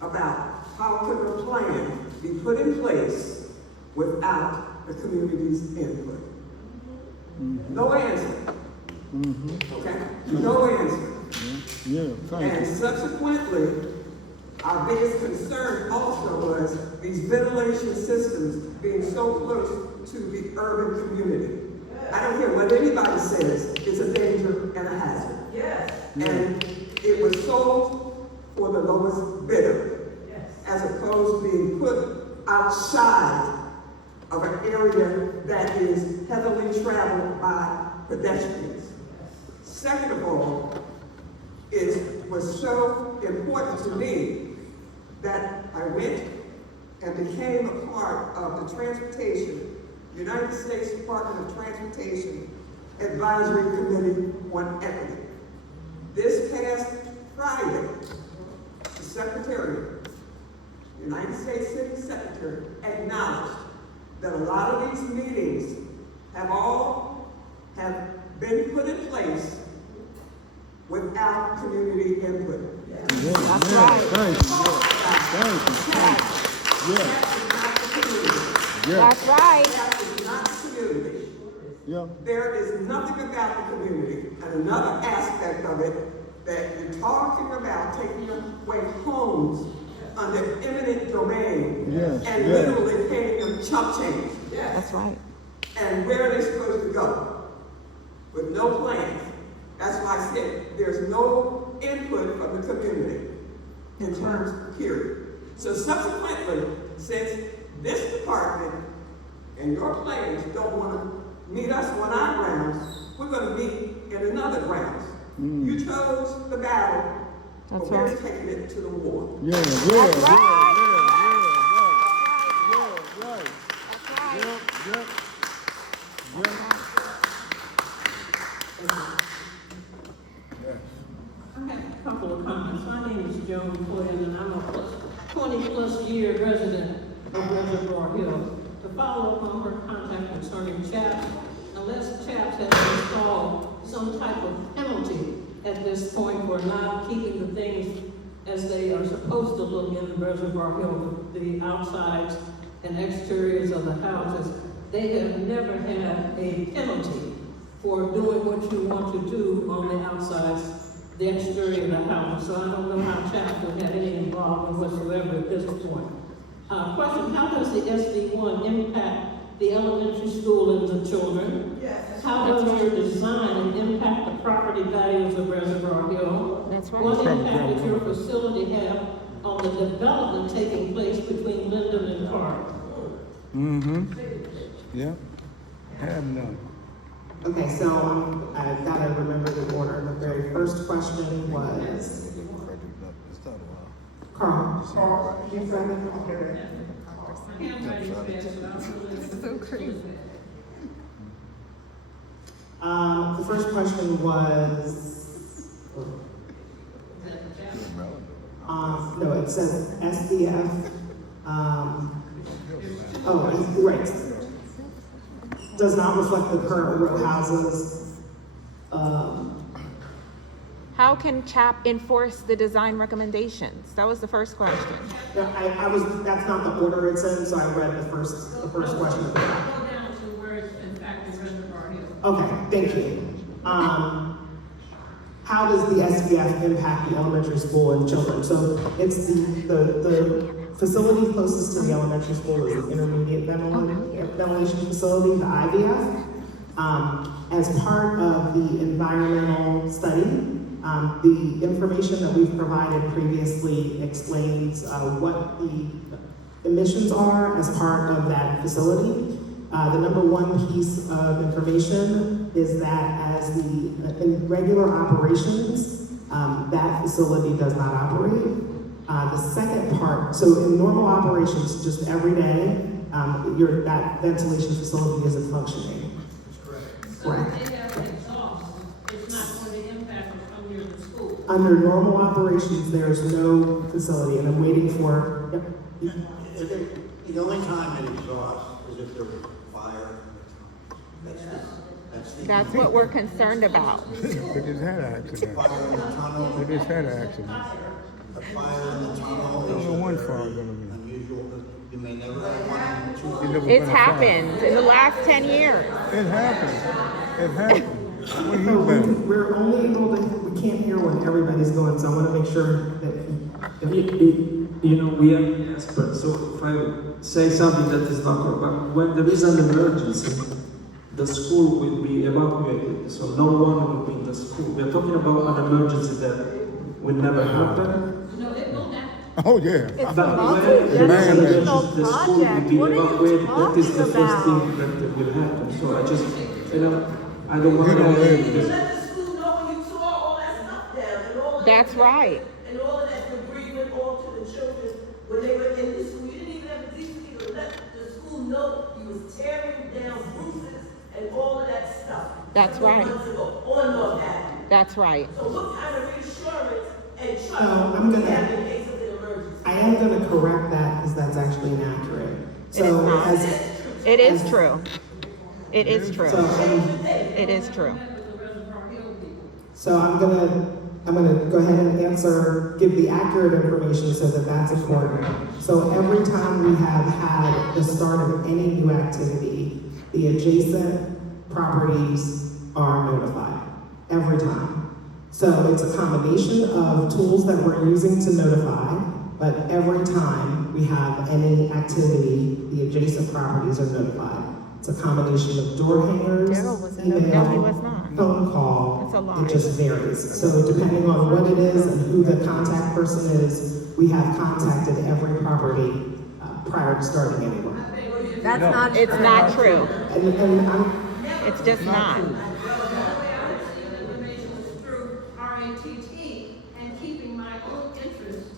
about how could a plan be put in place without the community's input. No answer. Okay? No answer. And subsequently, our biggest concern also was these ventilation systems being so close to the urban community. I don't care what anybody says, it's a danger and a hazard. Yes. And it was sold for the lowest bidder, as opposed to being put outside of an area that is heavily traveled by pedestrians. Second of all, it was so important to me that I went and became a part of the Transportation, United States Department of Transportation Advisory Committee on Equity. This past Friday, the Secretary, United States City Secretary, acknowledged that a lot of these meetings have been put in place without community input. That's right. That's right. That is not the community. There is nothing about the community, and another aspect of it that you're talking about taking away homes under eminent domain and literally paying them chump change. That's right. And where are they supposed to go? With no plans. That's why I said there's no input from the community in terms of period. So subsequently, since this department and your plans don't want to meet us on our grounds, we're going to meet in another grounds. You chose the battle, but we're taking it to the war. I have a couple of comments. My name is Joan Quinn, and I'm a 20-plus year resident of Reservoir Hill. To follow up on her contact concerning CHAPS, unless CHAPS has installed some type of penalty at this point for not keeping the things as they are supposed to look in the Reservoir Hill, the outsides and exteriors of the houses, they have never had a penalty for doing what you want to do on the outsides, the exterior of the house. So I don't know how CHAPS would have any involvement whatsoever at this point. Question, how does the SB1 impact the elementary school and the children? Yes. How does your design impact the property values of Reservoir Hill? That's right. What impact does your facility have on the development taking place between Linden and Park? Have none. Okay, so I've got to remember the order. The very first question was Carl. You said it? So crazy. The first question was, no, it says SDF, right. Does not reflect the current row houses. How can CHAP enforce the design recommendations? That was the first question. That's not the order it's in, so I read the first question. Go down to where it's impacted Reservoir Hill. Okay, thank you. How does the SBF impact the elementary school and children? So it's the facility closest to the elementary school is the intermediate ventilation facility, the IVF. As part of the environmental study, the information that we've provided previously explains what the emissions are as part of that facility. The number one piece of information is that as in regular operations, that facility does not operate. The second part, so in normal operations, just every day, that ventilation facility isn't functioning. So if they have an exhaust, it's not going to impact what's under the school. Under normal operations, there's no facility, and I'm waiting for, The only time it exhausts is if there was a fire. That's what we're concerned about. They just had an accident. They just had an accident. A fire in the tunnel I don't is know when very fire's gonna be. unusual. You may never have one in two. It never It's been a fire. happened in the last 10 years. It happened. It happened. Where you been? We're only able to, we can't hear when everybody's going, so I want to make sure that You know, we are experts, so if I say something that is not correct, but when there is an emergency, the school will be evacuated, so no one will be in the school. We're talking about an emergency that will never happen. No, it will not. Oh, yeah. It's But a when there is an Man, emergency, the school will project. be What are you evacuated. That is the talking first about? thing that will happen. So I just, I don't want You don't to. live- You let the school know when you tore all that stuff down and all of that. That's right. And all of that debris went off to the children when they were in the school. You didn't even have a decency to let the school know you was tearing down bruises and all of that stuff. That's several right. months ago on North Avenue. That's right. So what kind of reassurance and trust I'm do we gonna- have in case of an emergency? I am going to correct that because that's actually inaccurate. It is not. as It is true. It is true. so, It is true. so I'm gonna go ahead and give the accurate information so that that's important. So every time we have had the start of any new activity, the adjacent properties are notified every time. So it's a combination of tools that we're using to notify, but every time we have any activity, the adjacent properties are notified. It's a combination of door hangers, Daryl was in the- email, no, he was not. phone call. It's a lie. It just varies. So depending on what it is and who the contact person is, we have contacted every property prior to starting any work. That's not It's true. not true. And I'm, It's just not. Information is through RATT and keeping my own interest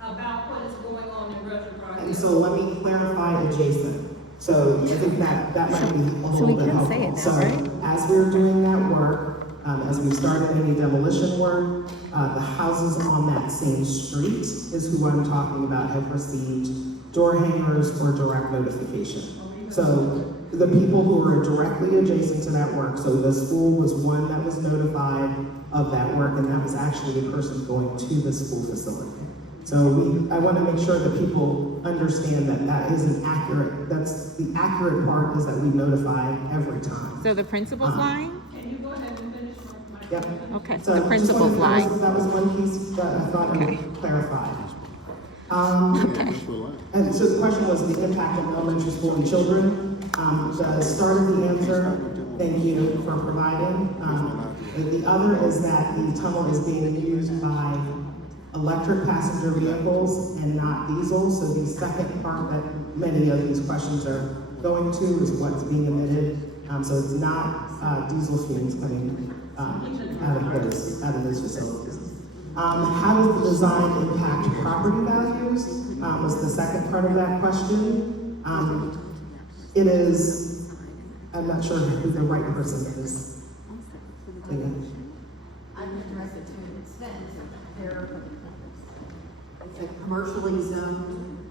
about what is going on in Reservoir and Hill. so let me clarify adjacent. So I think that might be a little we bit can helpful. say it now, So right? as we're doing that work, as we started any demolition work, the houses on that same street is who I'm talking about have received door hangers or direct notification. So the people who are directly adjacent to that work, so the school was one that was notified of that work, and that was actually a person going to the school facility. So I want to make sure that people understand that that is an accurate, that's the accurate part is that we notify every time. So the principal's lying? Can you go ahead and finish my? Yep. Okay, So the just principal's wanted- lying. That was one piece that I thought I would clarify. And so the question was the impact of elementary school and children. The start of the answer, thank you for providing. The other is that the tunnel is being used by electric passenger vehicles and not diesel. So the second part that many of these questions are going to is what's being emitted. So it's not diesel fumes coming out of those facilities. How does the design impact property values? Was the second part of that question. It is, I'm not sure who the right person is. I can address it to an extent. It's a commercially zoned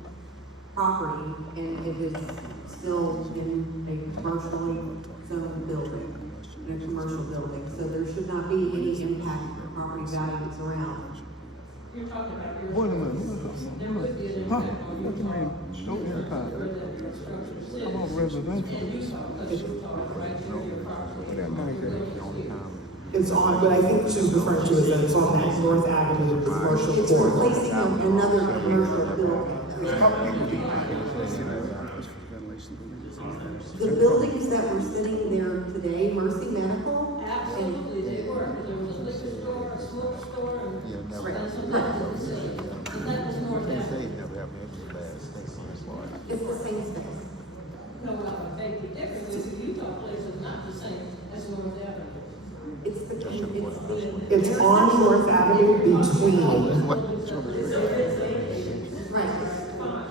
property, and it is still in a commercially zoned building, in a commercial building. So there should not be any impact on property values around. You're talking about your. Wait a minute. There would be an Huh? impact on your What do you mean? No impact? where that structure sits. How about residential? And you saw, because you're talking right through your property. What that mic at? It's on, but I think she was referring to is that it's on that North Avenue commercial It's corridor. replacing another commercial building. The buildings that were sitting there today, Mercy Medical, Absolutely, they were, because there was a liquor store, a smoke store, and some medical facilities. And that was North Avenue. it's the same space. No, I beg to differ, because the Utah place is not the same as North Avenue. It's on North Avenue between. Right. Fine.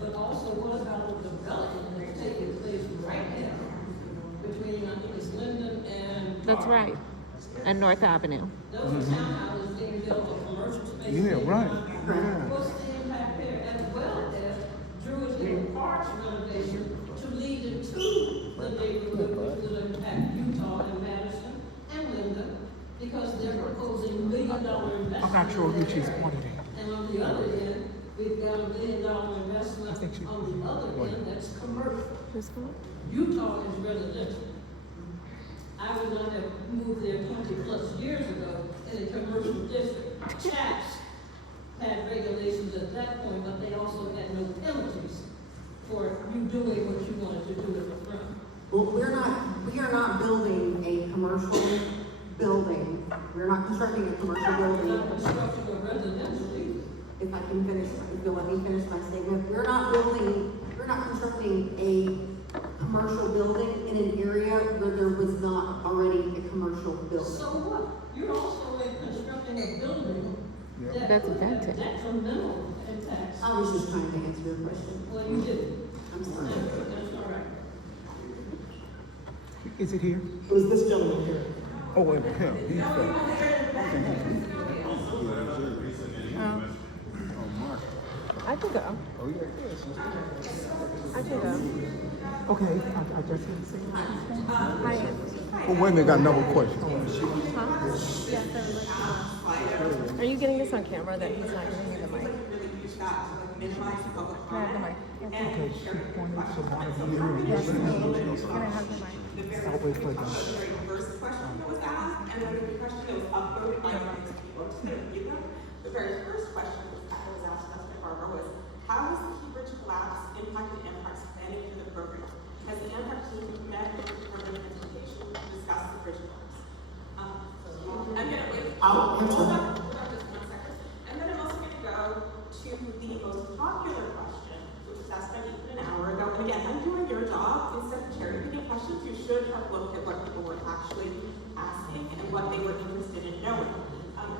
But also, what about the development that's taking place right now between, I think it's Linden and. That's right. And North Avenue. Those are townhouses being built on commercial space. Yeah, right. Yeah. What's the impact there, as well as Druid Hill Park's renovation to lead into the neighborhood, which will impact Utah and Madison and Linden, because they're proposing $1 billion investment. I'm not sure who she's pointing at. And on the other end, we've got $1 billion investment on the other end that's commercial. Utah is residential. I would not have moved there 20+ years ago in a commercial district. Chaps had regulations at that point, but they also had no penalties for you doing what you wanted to do at the front. Well, we are not building a commercial building. We're not constructing a commercial We're building. not constructing a residential either. If I can finish, if you'll let me finish my statement, we're not constructing a commercial building in an area where there was not already a commercial building. So what? You're also constructing a building That's vented. detrimental impacts. I was just trying to answer your question. Well, you did. I'm sorry. That's all right. Is it here? It was this gentleman here. Oh, wait, him. He's I can go. Oh, yeah. I can go. Okay, I just didn't see. Hi. Oh, wait a minute, got another question. Huh? Yes, I would like to. Are you getting this on camera that he's not giving you the mic? Can I have the mic? Okay, she pointed to one of you. Yes, me. Can I have the mic? I'll wait for them. First question that was asked, and then the question that was upvoted by various people. I'm just going to read them. The very first question that was asked by Barbara was, how has the Key Bridge collapse impacted Amtrak's planning for the program? Has the Amtrak team met with the Department of Transportation to discuss the bridge collapse? I'm going to wait. I'll answer. Hold on just 1 second. And then I'm also going to go to the most popular question, which was asked by Ethan an hour ago. And again, I'm doing your job. Instead of cherry picking questions, you should have looked at what people were actually asking and what they were interested in knowing.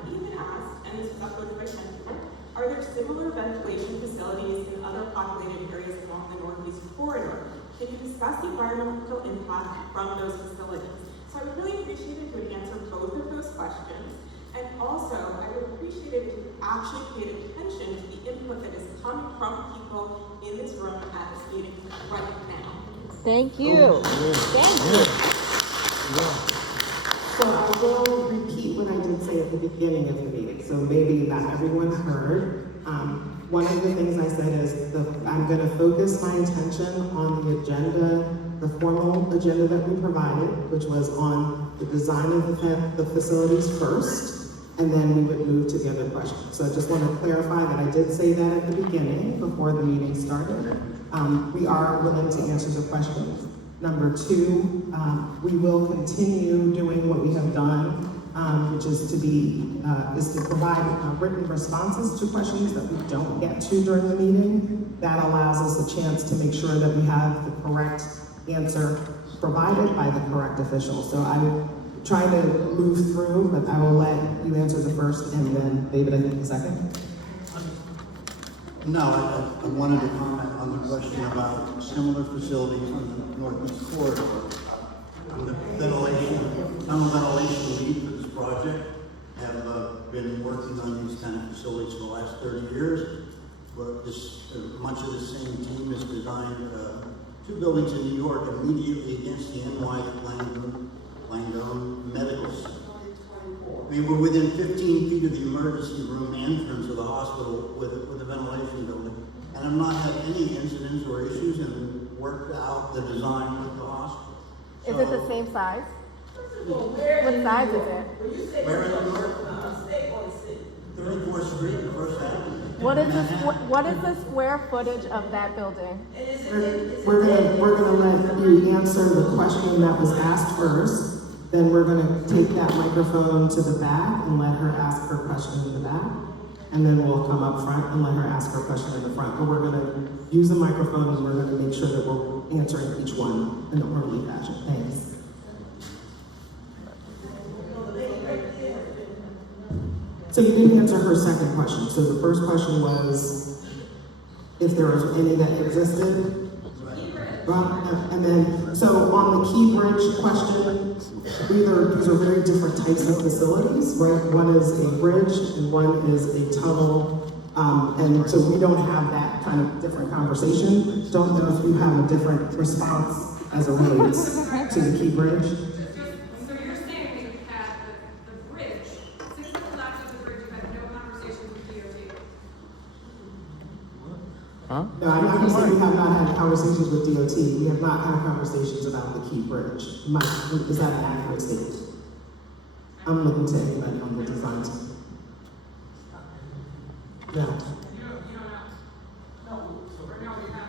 Ethan asked, and this was uploaded by 10 people, are there similar ventilation facilities in other populated areas along the Northeast Corridor? Can you discuss the environmental impact from those facilities? So I would really appreciate it if you would answer both of those questions. And also, I would appreciate it if you actually paid attention to the input that is coming from people in this room at this meeting right now. Thank you. Thank you. So I will repeat what I did say at the beginning of the meeting, so maybe not everyone heard. One of the things I said is I'm going to focus my attention on the agenda, the formal agenda that we provided, which was on the design of the facilities first, and then we would move to the other questions. So I just want to clarify that I did say that at the beginning, before the meeting started. We are willing to answer the questions. Number two, we will continue doing what we have done, which is to provide written responses to questions that we don't get to during the meeting. That allows us a chance to make sure that we have the correct answer provided by the correct official. So I'm trying to move through, but I will let you answer the first, and then David, I think the second. No, I wanted to comment on the question about similar facilities on the Northeast Corridor. I'm the tunnel ventilation lead for this project. Have been working on these kind of facilities for the last 30 years. But much of the same team has designed 2 buildings in New York immediately against the NY Langone Medical Center. I mean, we're within 15 feet of the emergency room entrance of the hospital with a ventilation building. And I've not had any incidents or issues and worked out the design with the hospital. Is it the same size? What size is it? Where in New York? 34th Street, the First Avenue. What is the square footage of that building? We're gonna let you answer the question that was asked first. Then we're gonna take that microphone to the back and let her ask her question in the back. And then we'll come up front and let her ask her question in the front. But we're gonna use the microphone and we're gonna make sure that we're answering each one in an orderly fashion. Thanks. So you didn't answer her second question. So the first question was if there was any that existed. And then, so on the Key Bridge question, these are very different types of facilities, right? One is a bridge and one is a tunnel. And so we don't have that kind of different conversation. Don't know if you have a different response as it relates to the Key Bridge. So you're saying that you had the bridge, since the collapse of the bridge, you had no conversations with DOT? Huh? No, I'm not gonna say we have not had conversations with DOT. We have not had conversations about the Key Bridge. Is that an accurate statement? I'm looking to anybody on the design team. No. You don't know? No, so right now we have.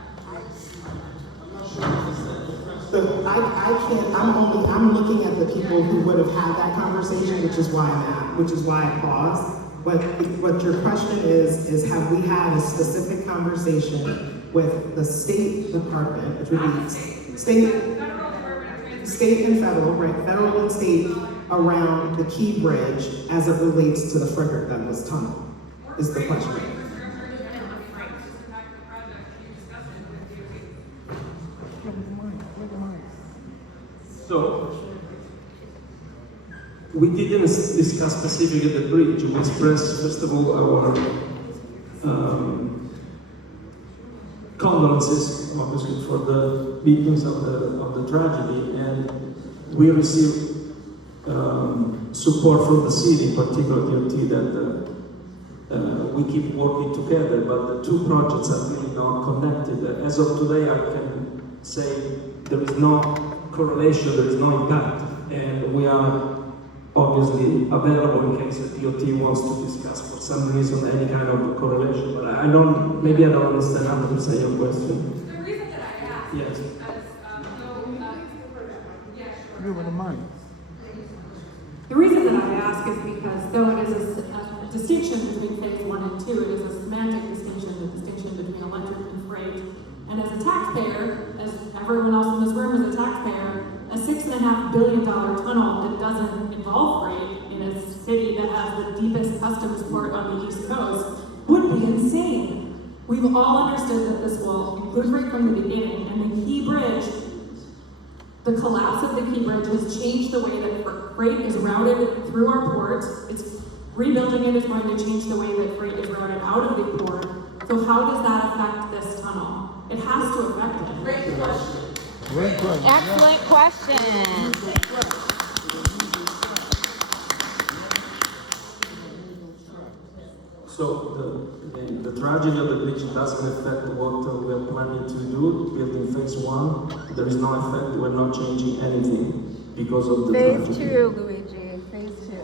So I can't, I'm looking at the people who would have had that conversation, which is why I paused. What your question is have we had a specific conversation with the State Department, which would be state and federal, right? Federal and state around the Key Bridge as it relates to the Frederick Douglass Tunnel, is the question. So, we didn't discuss specifically the bridge. We expressed, first of all, our condolences, obviously, for the victims of the tragedy, and we received support from the city, in particular DOT, that we keep working together, but the two projects are really not connected. As of today, I can say there is no correlation, there is no impact, and we are obviously available in case the DOT wants to discuss for some reason any kind of correlation, but I don't understand 100% your question. The reason that I asked Yes. is because, You with the money. The reason that I ask is because though it is a distinction between phase 1 and 2, it is a semantic distinction, the distinction between electric and freight. And as a taxpayer, as everyone else in this room is a taxpayer, a $6.5 billion tunnel that doesn't involve freight in a city that has the deepest customs port on the East Coast would be insane. We've all understood that this will include freight from the beginning, and the Key Bridge, the collapse of the Key Bridge has changed the way that freight is routed through our port. It's rebuilding it is going to change the way that freight is routed out of the port. So how does that affect this tunnel? It has to affect it. Great question. Great question. Excellent question. So the tragedy of the bridge doesn't affect what we are planning to do, building phase 1. There is no effect, we're not changing anything because of the Phase tragedy. 2, Luigi, phase 2.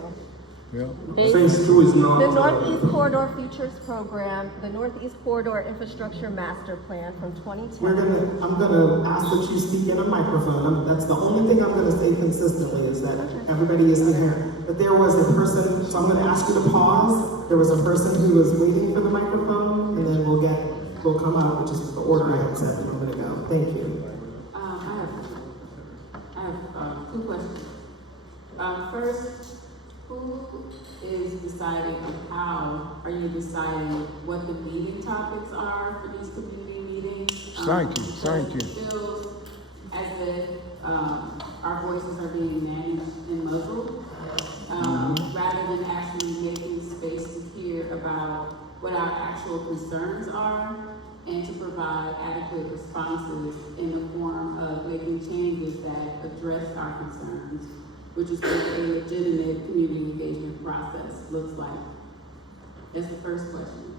Yeah. Phase 2 is not... The Northeast Corridor Futures Program, the Northeast Corridor Infrastructure Master Plan from 2010. I'm gonna ask that you speak in a microphone. That's the only thing I'm gonna say consistently is that everybody is here. But there was a person, so I'm gonna ask you to pause. There was a person who was waiting for the microphone, and then we'll come up, which is the order I had said a moment ago. Thank you. I have 2 questions. First, who is deciding, how are you deciding what the meeting topics are for these community meetings? Thank you. It feels as if our voices are being managed and muzzled, rather than actually making space to hear about what our actual concerns are and to provide adequate responses in the form of making changes that address our concerns, which is what a legitimate community engagement process looks like. That's the first question.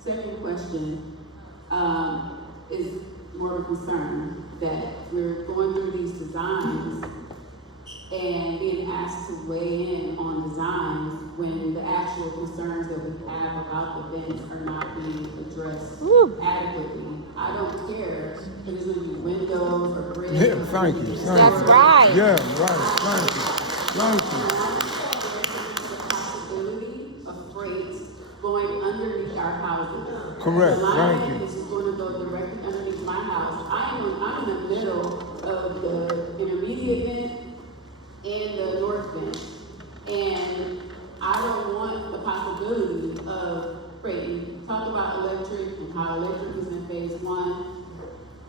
Second question is more of a concern that we're going through these designs and being asked to weigh in on designs when the actual concerns that we have about the events are not being addressed adequately. I don't care if it's going to be windows or bridges. Yeah, thank you. That's right. Yeah, right. Thank you. Thank you. The possibility of freight going underneath our houses. Correct. The Thank line you. is going to go directly underneath my house. I'm in the middle of the intermediate vent and the north vent, and I don't want the possibility of freight. Talk about electric and how electric is in phase 1.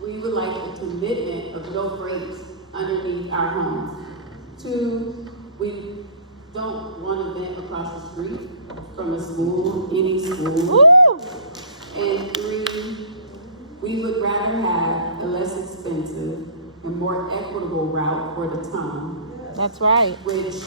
We would like a commitment of no freight underneath our homes. 2, we don't want to vent across the street from a school, any school. And 3, we would rather have a less expensive and more equitable route for the town. That's right. Which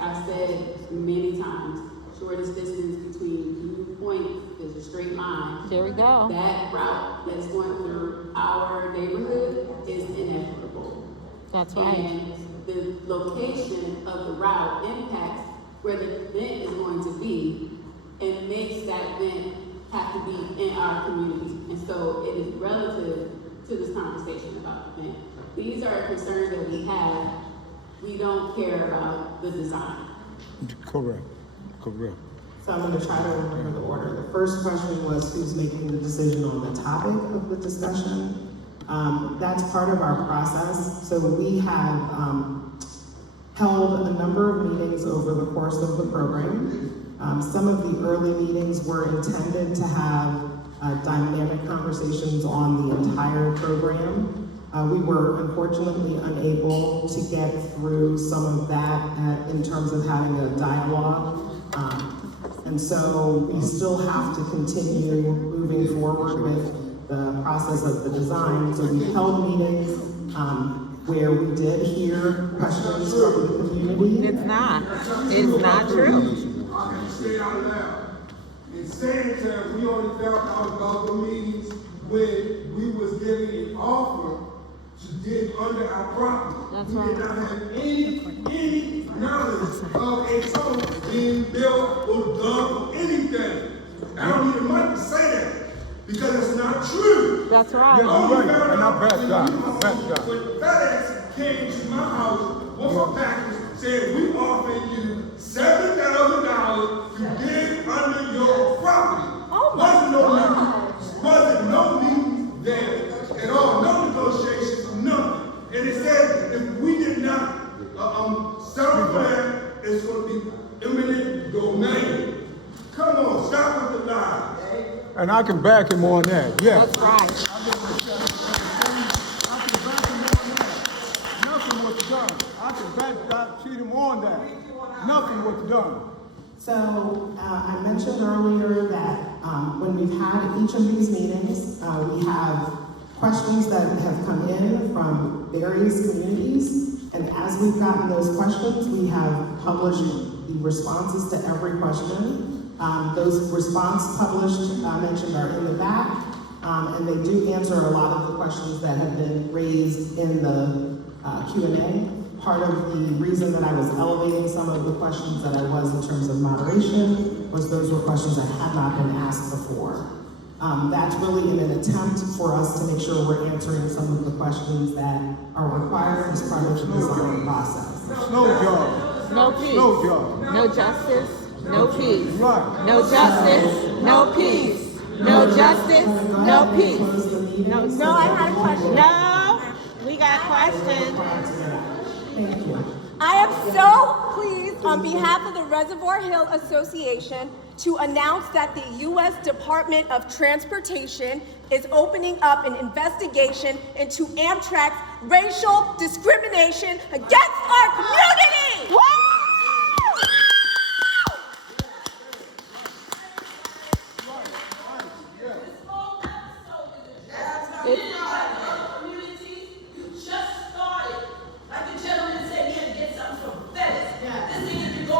I've said many times, shortest distance between New Point is a straight line. There we go. That route that's going through our neighborhood is inequitable. That's right. And the location of the route impacts where the event is going to be and makes that event have to be in our community. And so it is relative to this conversation about the event. These are concerns that we have. We don't care about the design. Correct. So I'm going to try to remember the order. The first question was who's making the decision on the topic of the discussion. That's part of our process. So we have held a number of meetings over the course of the program. Some of the early meetings were intended to have dynamic conversations on the entire program. We were unfortunately unable to get through some of that in terms of having a dialogue. And so we still have to continue moving forward with the process of the design. So we held meetings where we did hear questions from the community. It's not true. I can say it out loud. In saying that we only felt out about the meetings when we was giving an offer to dig under our property. That's we did not have any knowledge of a tunnel being built or done or anything. I don't need a mic to say that because it's not true. That's right. And I backed out. When FedEx came to my house with a package, said we offering you $7,000 to dig under your property. Wasn't no meeting there at all, no negotiations, nothing. And it said if we did not settle for that, it's going to be eminent domain. Come on, stop with the lies. And I can back him on that, yes. That's right. I can back him on that. Nothing was done. I can cheat him on that. Nothing was done. So I mentioned earlier that when we've had each of these meetings, we have questions that have come in from various communities. And as we've gotten those questions, we have published the responses to every question. Those responses published, mentioned, are in the back, and they do answer a lot of the questions that have been raised in the Q&A. Part of the reason that I was elevating some of the questions that I was in terms of moderation was those were questions that had not been asked before. That's really in an attempt for us to make sure we're answering some of the questions that are required as part of the design process. Snow job. No peace. Snow job. No justice. No peace. Right. No justice. No peace. No justice. No peace. No, I had a question. No, we got questions. Thank you. I am so pleased on behalf of the Reservoir Hill Association to announce that the U.S. Department of Transportation is opening up an investigation into Amtrak's racial discrimination against our community. Woo!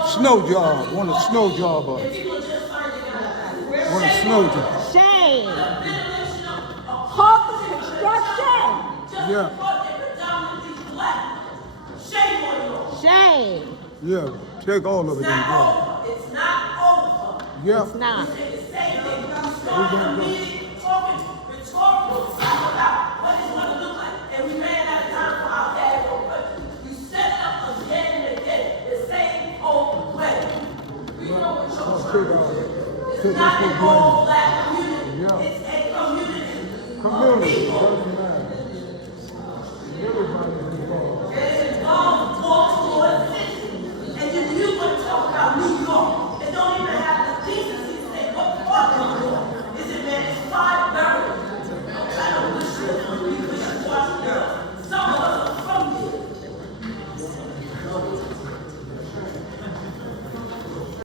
Snow job. Want a snow job. Want a snow job. Shame. Hawk construction. Yeah. Shame. Yeah. Take all of it and go. It's not over. Yeah. It's not. We say the same thing. We started the meeting talking rhetorical stuff about what it's going to look like, and we ran out of time for our bad work. You set it up again and again, the same old way. We know what you're trying to do. It's not an all black community. Yeah. It's a community. Community. Doesn't matter. Everybody's involved.